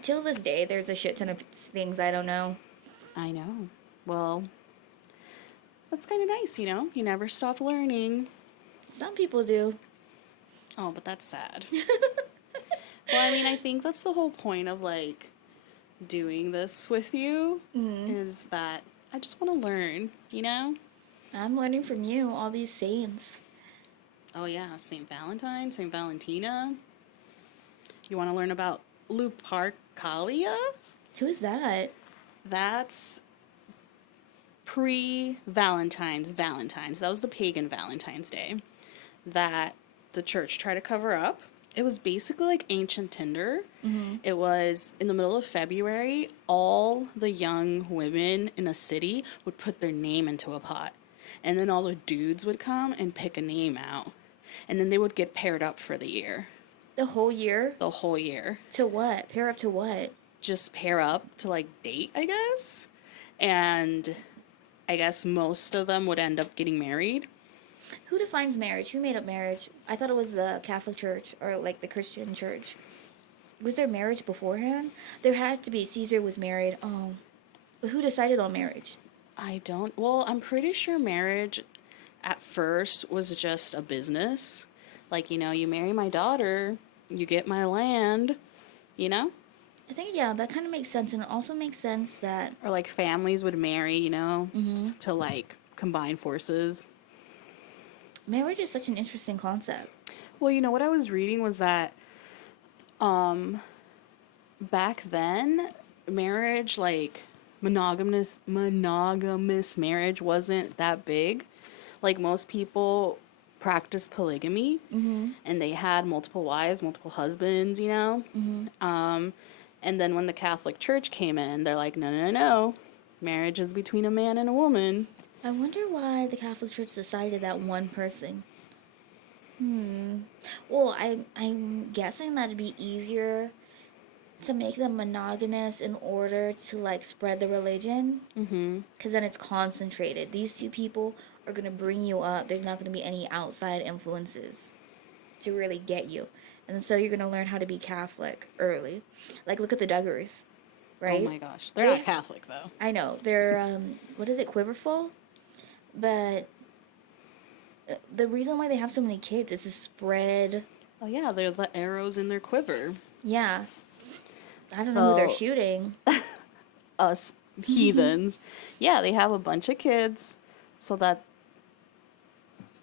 Till this day, there's a shit ton of things I don't know. I know. Well, that's kind of nice, you know? You never stop learning. Some people do. Oh, but that's sad. Well, I mean, I think that's the whole point of, like, doing this with you, is that I just want to learn, you know? I'm learning from you, all these saints. Oh, yeah, St. Valentine, St. Valentina. You want to learn about Lupercalia? Who is that? That's pre-Valentine's Valentine's. That was the pagan Valentine's Day that the church tried to cover up. It was basically like ancient Tinder. Mm-hmm. It was in the middle of February. All the young women in a city would put their name into a pot. And then all the dudes would come and pick a name out. And then they would get paired up for the year. The whole year? The whole year. To what? Pair up to what? Just pair up to, like, date, I guess. And I guess most of them would end up getting married. Who defines marriage? Who made up marriage? I thought it was the Catholic Church or like the Christian Church. Was there marriage beforehand? There had to be. Caesar was married. Oh. But who decided on marriage? Well, I'm pretty sure marriage at first was just a business. Like, you know, you marry my daughter, you get my land, you know? I think, yeah, that kind of makes sense. And it also makes sense that... Or, like, families would marry, you know, to, like, combine forces. Marriage is such an interesting concept. Well, you know, what I was reading was that back then, marriage, like, monogamous marriage wasn't that big. Like, most people practiced polygamy, and they had multiple wives, multiple husbands, you know? And then when the Catholic Church came in, they're like, no, marriage is between a man and a woman. I wonder why the Catholic Church decided that one person. Well, I'm guessing that it'd be easier to make them monogamous in order to, like, spread the religion. Because then it's concentrated. These two people are going to bring you up. There's not going to be any outside influences to really get you. And so you're going to learn how to be Catholic early. Like, look at the Duggars, right? Oh my gosh. They're not Catholic, though. I know. They're, what is it, Quiverful? But the reason why they have so many kids is to spread... Oh, yeah, they're the arrows in their quiver. Yeah. I don't know who they're shooting. Us heathens. Yeah, they have a bunch of kids so that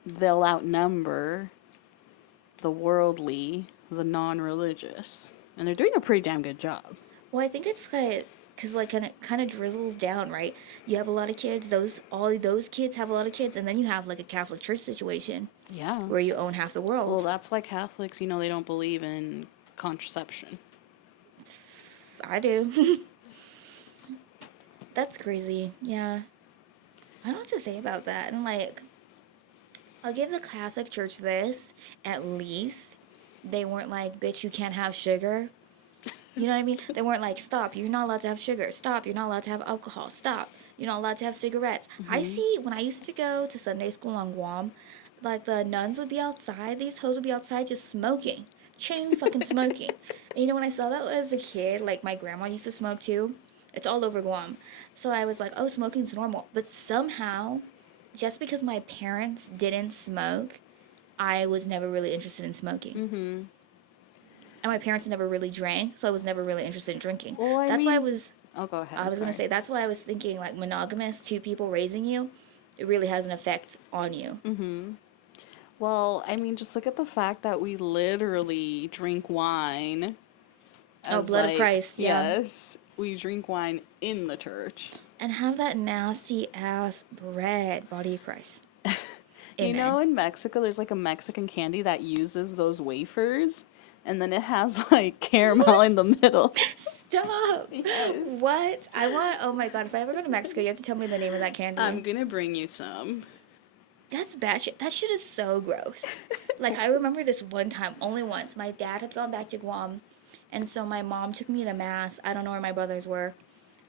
they'll outnumber the worldly, the non-religious. And they're doing a pretty damn good job. Well, I think it's like... Because, like, it kind of drizzles down, right? You have a lot of kids. All those kids have a lot of kids. And then you have, like, a Catholic Church situation. Yeah. Where you own half the world. Well, that's why Catholics, you know, they don't believe in contraception. I do. That's crazy. Yeah. I don't know what to say about that. And, like, I'll give the Catholic Church this. At least they weren't like, bitch, you can't have sugar. You know what I mean? They weren't like, stop, you're not allowed to have sugar. Stop, you're not allowed to have alcohol. Stop, you're not allowed to have cigarettes. I see, when I used to go to Sunday school on Guam, like, the nuns would be outside, these hoes would be outside just smoking. Chain fucking smoking. And you know, when I saw that as a kid, like, my grandma used to smoke too. It's all over Guam. So I was like, oh, smoking's normal. But somehow, just because my parents didn't smoke, I was never really interested in smoking. and my parents never really drank, so I was never really interested in drinking. Well, That's why I was. Oh, go ahead. I was gonna say that's why I was thinking like monogamous, two people raising you, it really has an effect on you. Mm-hmm. Well, I mean, just look at the fact that we literally drink wine. Oh, blood of Christ, yeah. Yes, we drink wine in the church. And have that nasty ass bread, body of Christ. You know, in Mexico, there's like a Mexican candy that uses those wafers, and then it has like caramel in the middle. Stop! Yes. What? I want. Oh my god! If I ever go to Mexico, you have to tell me the name of that candy. I'm gonna bring you some. That's bad shit. That shit is so gross. Like, I remember this one time, only once. My dad had gone back to Guam, and so my mom took me to mass. I don't know where my brothers were.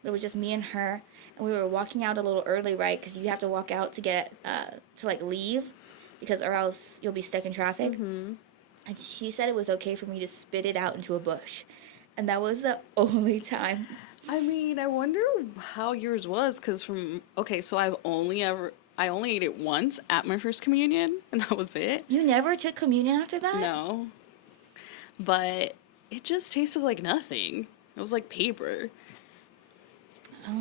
It was just me and her, and we were walking out a little early, right? Because you have to walk out to get to like leave, because or else you'll be stuck in traffic. Mm-hmm. And she said it was okay for me to spit it out into a bush, and that was the only time. I mean, I wonder how yours was, because so I only ate it once at my first communion, and that was it. You never took communion after that? No. But it just tasted like nothing. It was like paper. No.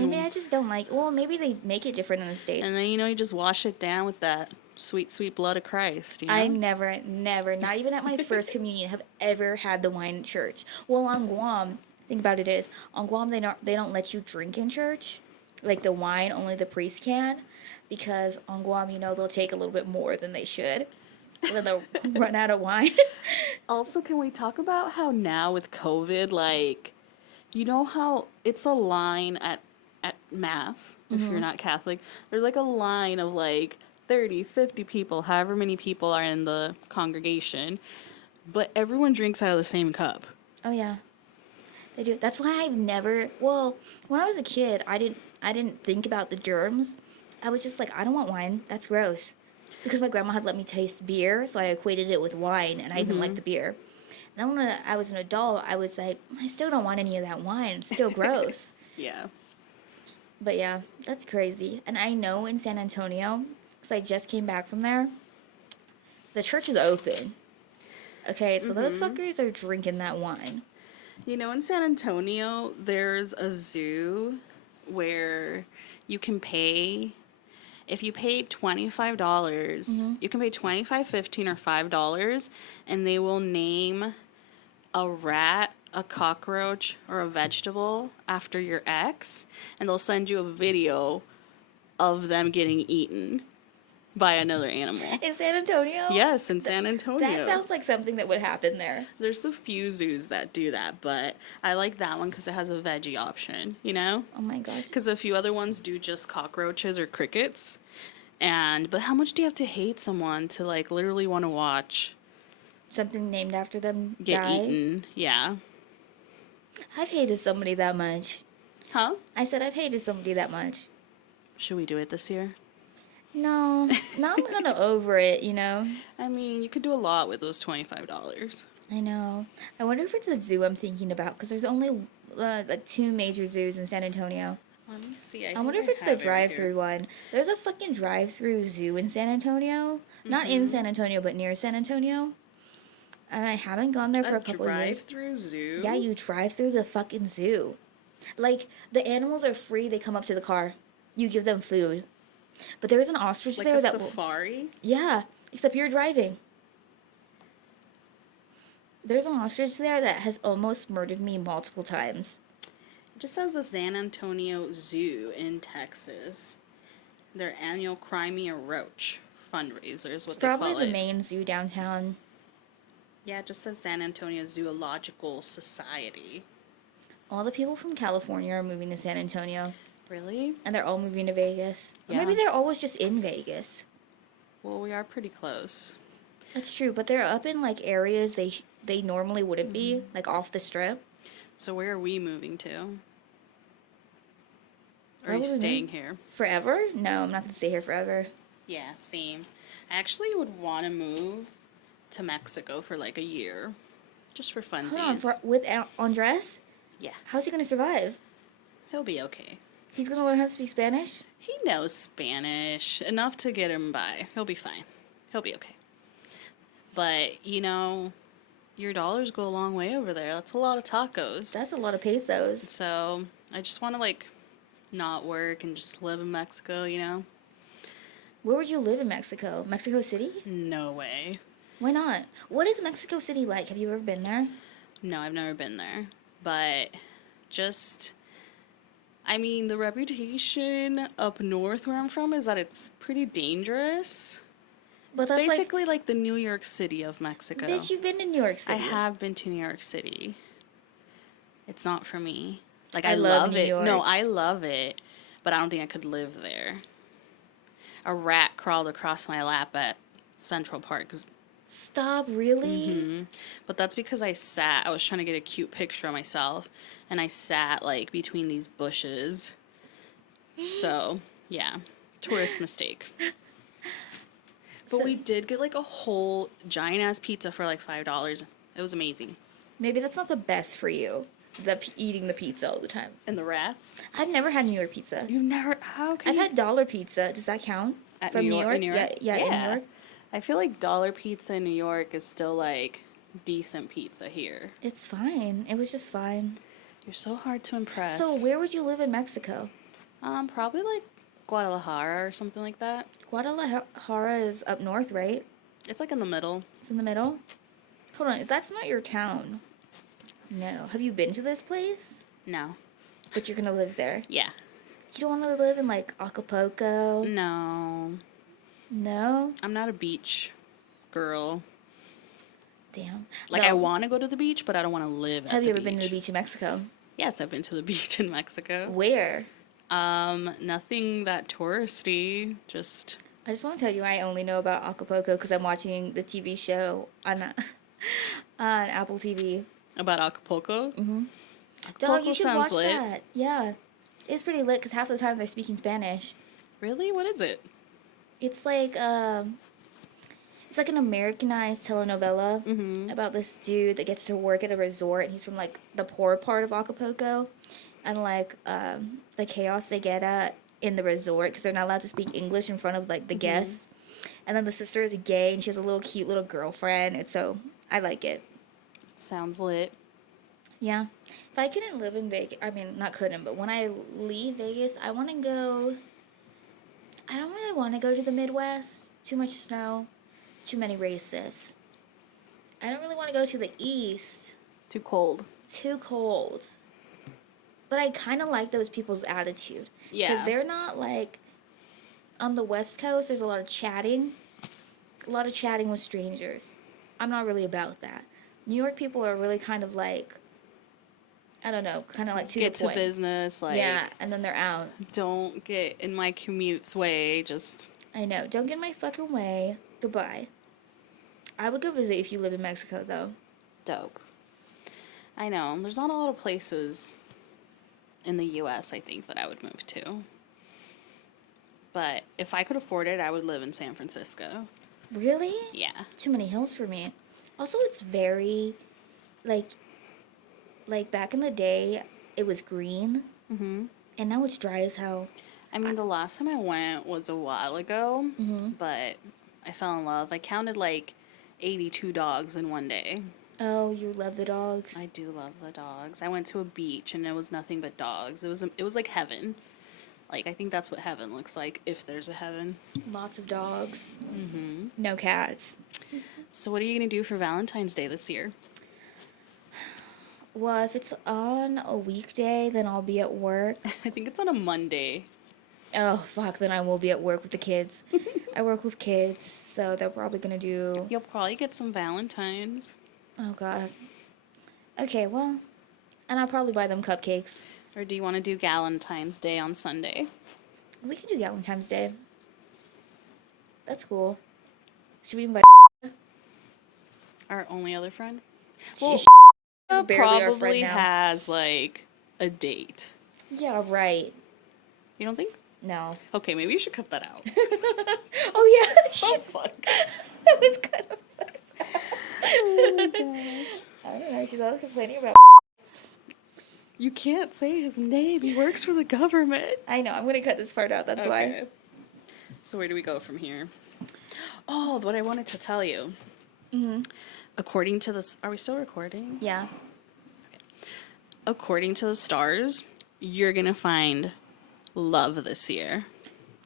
Maybe I just don't like. Well, maybe they make it different in the States. And then, you just wash it down with that sweet, sweet blood of Christ, I never, not even at my first communion, have ever had the wine in church. Well, on Guam, think about it is, on Guam they don't let you drink in church. Like the wine, only the priest can. Because on Guam, they'll take a little bit more than they should. And then they'll run out of wine. Also, can we talk about how now with COVID, like, you know how it's a line at Mass, if you're not Catholic, there's like a line of like 30, 50 people, however many people are in the congregation, but everyone drinks out of the same cup. Oh, yeah. They do. That's why I've never, well, when I was a kid, I didn't think about the germs. I was just like, I don't want wine. That's gross. Because my grandma had let me taste beer, so I equated it with wine, and I didn't like the beer. And then when I was an adult, I was like, I still don't want any of that wine. It's still gross. Yeah. But yeah, that's crazy. And I know in San Antonio, because I just came back from there, the church is open. Okay, so those fuckers are drinking that wine. In San Antonio, there's a zoo where you can pay. If you pay $25, you can pay $25, $15, or $5, and they will name a rat, a cockroach, or a vegetable after your ex, and they'll send you a video of them getting eaten by another animal. In San Antonio? Yes, in San Antonio. That sounds like something that would happen there. There's a few zoos that do that, but I like that one because it has a veggie option, Oh my gosh. Because a few other ones do just cockroaches or crickets. But how much do you have to hate someone to, like, literally want to watch Something named after them get die? eaten? Yeah. I've hated somebody that much. Huh? I said I've hated somebody that much. Should we do it this year? No. Now I'm kind of over it, I mean, you could do a lot with those $25. I know. I wonder if it's a zoo I'm thinking about, because there's only like 2 major zoos in San Antonio. Let me see. I wonder if it's the drive-through one. There's a fucking drive-through zoo in San Antonio. Not in San Antonio, but near San Antonio. And I haven't gone there for a couple of years. Drive-through zoo? Yeah, you drive through the fucking zoo. Like, the animals are free. They come up to the car. You give them food. But there's an ostrich like there a that safari? Yeah, except you're driving. There's an ostrich there that has almost murdered me multiple times. It just says the San Antonio Zoo in Texas. Their annual Crimea Roach fundraiser is what they call it. Probably the main zoo downtown. Yeah, it just says San Antonio Zoological Society. All the people from California are moving to San Antonio. Really? And they're all moving to Vegas. Or Yeah. maybe they're always just in Vegas. Well, we are pretty close. That's true, but they're up in, like, areas they normally wouldn't be, like, off the strip. So where are we moving to? Or are you Probably staying here? Forever? No, I'm not going to stay here forever. Yeah, same. I actually would want to move to Mexico for like a year. Just for funsies. With Andres? Yeah. How's he going to survive? He'll be okay. He's going to learn how to speak Spanish? He knows Spanish. Enough to get him by. He'll be fine. He'll be okay. But, you your dollars go a long way over there. That's a lot of tacos. That's a lot of pesos. So I just want to like not work and just live in Mexico, you know? Where would you live in Mexico? Mexico City? No way. Why not? What is Mexico City like? Have you ever been there? No, I've never been there. But just, I mean, the reputation up north where I'm from is that it's pretty dangerous. But It's that's basically like the New York City of Mexico. Bitch, you've been to New York City. I have been to New York City. It's not for me. Like, I I love love New it. York. No, I love it, but I don't think I could live there. A rat crawled across my lap at Central Park. Stop, really? But that's because I was trying to get a cute picture of myself, and I sat, like, between these bushes. So, yeah, tourist mistake. But So- we did get, like, a whole giant-ass pizza for, like, $5. It was amazing. Maybe that's not the best for you, eating the pizza all the time. And the rats? I've never had New York pizza. You've never... How can I've you... had dollar pizza. Does that count? At From New York? In New York? Yeah, in New York. I feel like dollar pizza in New York is still, like, decent pizza here. It's fine. It was just fine. You're so hard to impress. So where would you live in Mexico? Probably, like, Guadalajara or something like that. Guadalajara is up north, right? It's, like, in the middle. It's in the middle? Hold on, that's not your town. No. Have you been to this place? No. But you're gonna live there. Yeah. You don't want to live in, like, Acapulco? No. No? I'm not a beach girl. Damn. Like, No. I want to go to the beach, but I don't want to live at the beach. Have you ever been to the beach in Mexico? Yes, I've been to the beach in Mexico. Where? Nothing that touristy. Just... I just want to tell you, I only know about Acapulco because I'm watching the TV show on on Apple TV. About Acapulco? Mm-hmm. Acapulco Dog, you should sounds watch lit. that. Yeah. It's pretty lit because half the time they're speaking Spanish. Really? What is it? It's like an Americanized telenovela about this dude that gets to work at a resort, and he's from like the poor part of Acapulco, and like the chaos they get at in the resort because they're not allowed to speak English in front of like the guests, and then the sister is gay and she has a little cute little girlfriend, and so I like it. Sounds lit. Yeah. If I couldn't live in Vegas, I mean, not couldn't, but when I leave Vegas, I want to go. I don't really want to go to the Midwest. Too much snow, too many racists. I don't really want to go to the East. Too cold. Too cold. But I kind of like those people's attitude. Yeah. Because they're not like. On the West Coast, there's a lot of chatting. A lot of chatting with strangers. I'm not really about that. New York people are really kind of like. I don't know, kind of like to Get the to point. business, like... Yeah, and then they're out. Don't get in my commute's way, just... I know. Don't get in my fucking way. Goodbye. I would go visit if you live in Mexico, though. Dope. I know. There's not a lot of places in the U.S., I think, that I would move to. But if I could afford it, I would live in San Francisco. Really? Yeah. Too many hills for me. Also, it's very, like back in the day, it was green. Mm-hmm. And now it's dry as hell. I mean, the last time I went was a while ago, but I fell in love. I counted, like, 82 dogs in one day. Oh, you love the dogs. I do love the dogs. I went to a beach, and it was nothing but dogs. It was like heaven. Like, I think that's what heaven looks like, if there's a heaven. Lots of dogs. Mm-hmm. No cats. So what are you going to do for Valentine's Day this year? Well, if it's on a weekday, then I'll be at work. I think it's on a Monday. Oh, fuck, then I will be at work with the kids. I work with kids, so they're probably going to do... You'll probably get some Valentines. Oh, God. Okay, well, and I'll probably buy them cupcakes. Or do you want to do Galentine's Day on Sunday? We can do Valentine's Day. That's cool. Should we invite... Our only other friend? She- Well, she is barely our friend probably now. has, like, a date. Yeah, right. You don't think? No. Okay, maybe you should cut that out. Oh, yeah. Oh, Shit. fuck. That was kind of... Oh, my gosh. I don't know. She's always complaining about... You can't say his name. He works for the government. I know. I'm going to cut this part out. That's why. Okay. So where do we go from here? Oh, what I wanted to tell you. According to this, are we still recording? Yeah. According to the stars, you're gonna find love this year.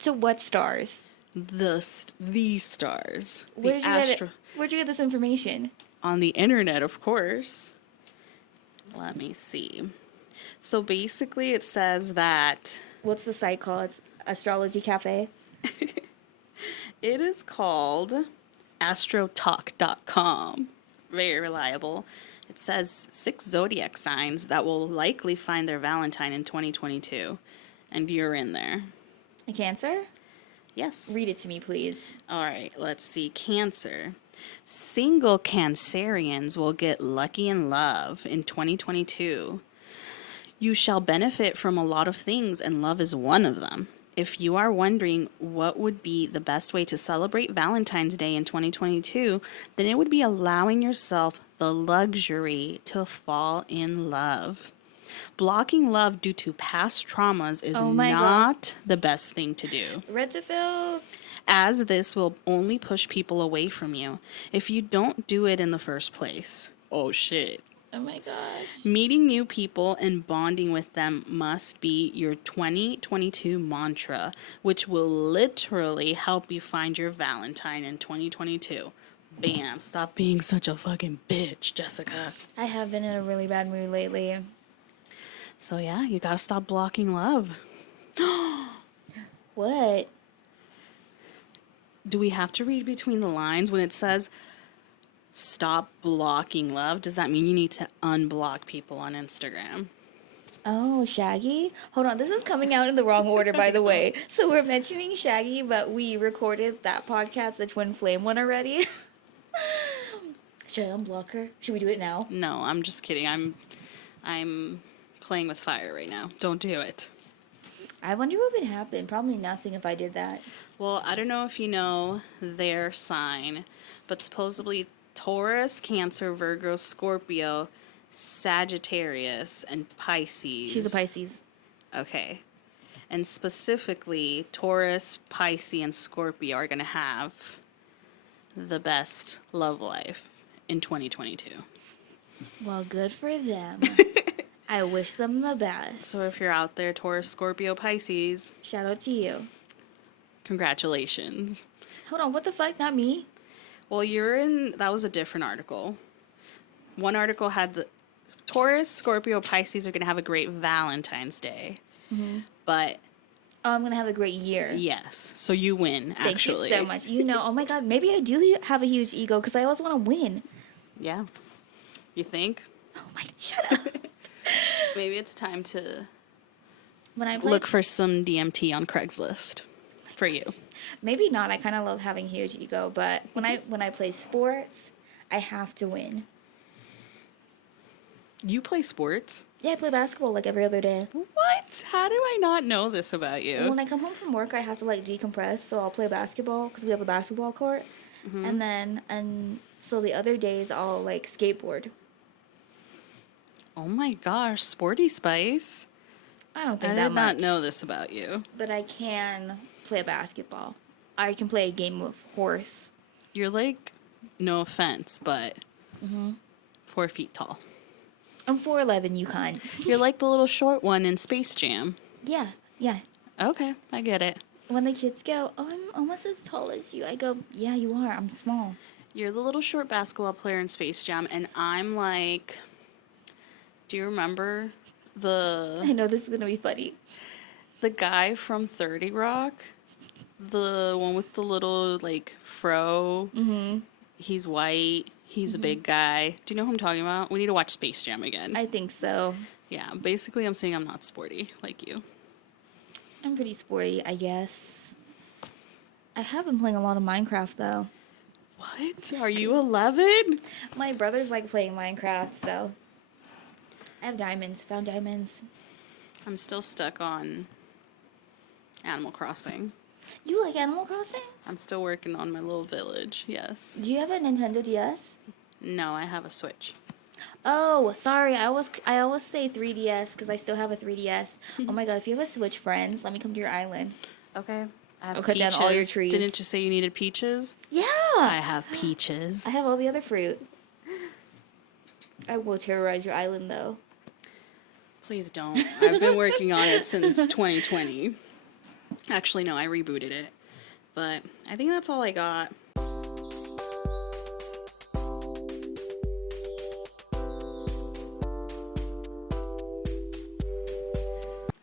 To what stars? These stars. Where'd you get this information? On the internet, of course. Let me see. So basically, it says that What's the site called? It's Astrology Cafe. it is called astrotalk.com. Very reliable. It says 6 zodiac signs that will likely find their Valentine in 2022. And you're in there. A Cancer? Yes. Read it to me, please. All right, let's see. Cancer. Single Cancerians will get lucky in love in 2022. You shall benefit from a lot of things, and love is one of them. If you are wondering what would be the best way to celebrate Valentine's Day in 2022, then it would be allowing yourself the luxury to fall in love. Blocking love due to past traumas is not the best thing to do, Red to Phil. as this will only push people away from you if you don't do it in the first place. Oh shit. Oh my gosh. Meeting new people and bonding with them must be your 2022 mantra, which will literally help you find your Valentine in 2022. Bam. Stop being such a fucking bitch, Jessica. I have been in a really bad mood lately. So yeah, you gotta stop blocking love. What? Do we have to read between the lines when it says stop blocking love? Does that mean you need to unblock people on Instagram? Oh, Shaggy? Hold on, this is coming out in the wrong order, by the way. So we're mentioning Shaggy, but we recorded that podcast, the Twin Flame one, already. Should I unblock her? Should we do it now? No, I'm just kidding. I'm playing with fire right now. Don't do it. I wonder what would happen. Probably nothing if I did that. Well, I don't know if you know their sign, but supposedly Taurus, Cancer, Virgo, Scorpio, Sagittarius, and Pisces. She's a Pisces. Okay. And specifically, Taurus, Pisces, and Scorpio are going to have the best love life in 2022. Well, good for them. I wish them the best. So if you're out there, Taurus, Scorpio, Pisces, Shout out to you. congratulations. Hold on, what the fuck? Not me? Well, that was a different article. One article had the Taurus, Scorpio, Pisces are going to have a great Valentine's Day. Mm-hmm. But Oh, I'm going to have a great year. yes, so you win, actually. Thank you so much. You know, oh my god, maybe I do have a huge ego because I always want to win. Yeah. You think? Oh my, shut up. Maybe it's time to When I play, look for some DMT on Craigslist for you. maybe not. I kind of love having huge ego, but when I play sports, I have to win. You play sports? Yeah, I play basketball like every other day. What? How do I not know this about you? When I come home from work, I have to like decompress, so I'll play basketball because we have a basketball court, and so the other days I'll like skateboard. Oh my gosh, Sporty Spice. I don't think I that did much. not know this about you. But I can play basketball. I can play a game of horse. You're like, no offense, but 4 feet tall. I'm 4'11", you cunt. You're like the little short one in Space Jam. Yeah, yeah. Okay, I get it. When the kids go, oh, I'm almost as tall as you, I go, yeah, you are. I'm small. You're the little short basketball player in Space Jam, and I'm like, do you remember I know this is going to be funny. the guy from 30 Rock? The one with the little, like, fro? Mm-hmm. He's white. He's a big guy. Do you know who I'm talking about? We need to watch Space Jam again. I think so. Yeah, basically I'm saying I'm not sporty like you. I'm pretty sporty, I guess. I have been playing a lot of Minecraft, though. What? Are you 11? My brothers like playing Minecraft, so... I have diamonds. Found diamonds. I'm still stuck on Animal Crossing. You like Animal Crossing? I'm still working on my little village, yes. Do you have a Nintendo DS? No, I have a Switch. Oh, sorry. I always say 3DS because I still have a 3DS. Oh my god, if you have a Switch, friends, let me come to your island. Okay. I have I'll cut down all your peaches. trees. Didn't you say you needed peaches? Yeah, I have peaches. I have all the other fruit. I will terrorize your island, though. Please don't. I've been working on it since 2020. Actually, no, I rebooted it. But I think that's all I got.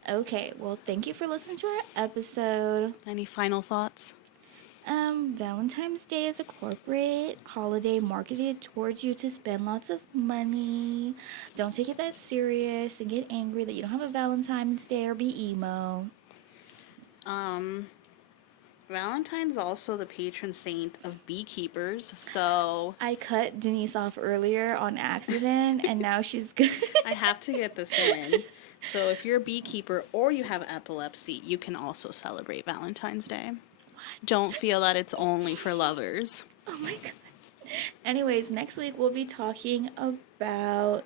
Okay, well, thank you for listening to our episode. Any final thoughts? Valentine's Day is a corporate holiday marketed towards you to spend lots of money. Don't take it that serious and get angry that you don't have a Valentine's Day or be emo. Valentine's also the patron saint of beekeepers, so I cut Denise off earlier on accident, and now she's good. I have to get this in. So if you're a beekeeper or you have epilepsy, you can also celebrate Valentine's Day. Don't feel that it's only for lovers. Oh my god. Anyways, next week we'll be talking about...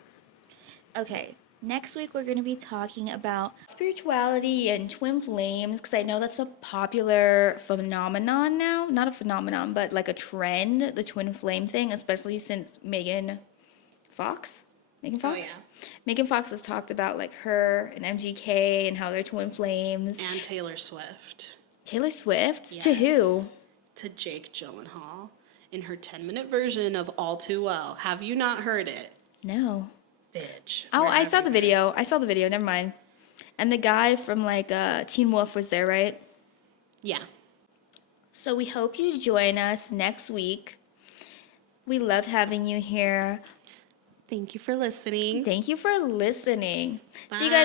Okay, next week we're going to be talking about spirituality and twin flames, because I know that's a popular phenomenon now. Not a phenomenon, but like a trend, the twin flame thing, especially since Megan Fox? Oh, yeah. Megan Fox has talked about like her and MGK and how they're twin flames. And Taylor Swift. Taylor Swift? Yes. To who? To Jake Gyllenhaal in her 10-minute version of All Too Well. Have you not heard it? No. Bitch. Oh, Where I have saw you the been? video. I saw the video. Never mind. And the guy from like Teen Wolf was there, right? Yeah. So we hope you join us next week. We love having you here. Thank you for listening. Thank you for listening. Bye. See you guys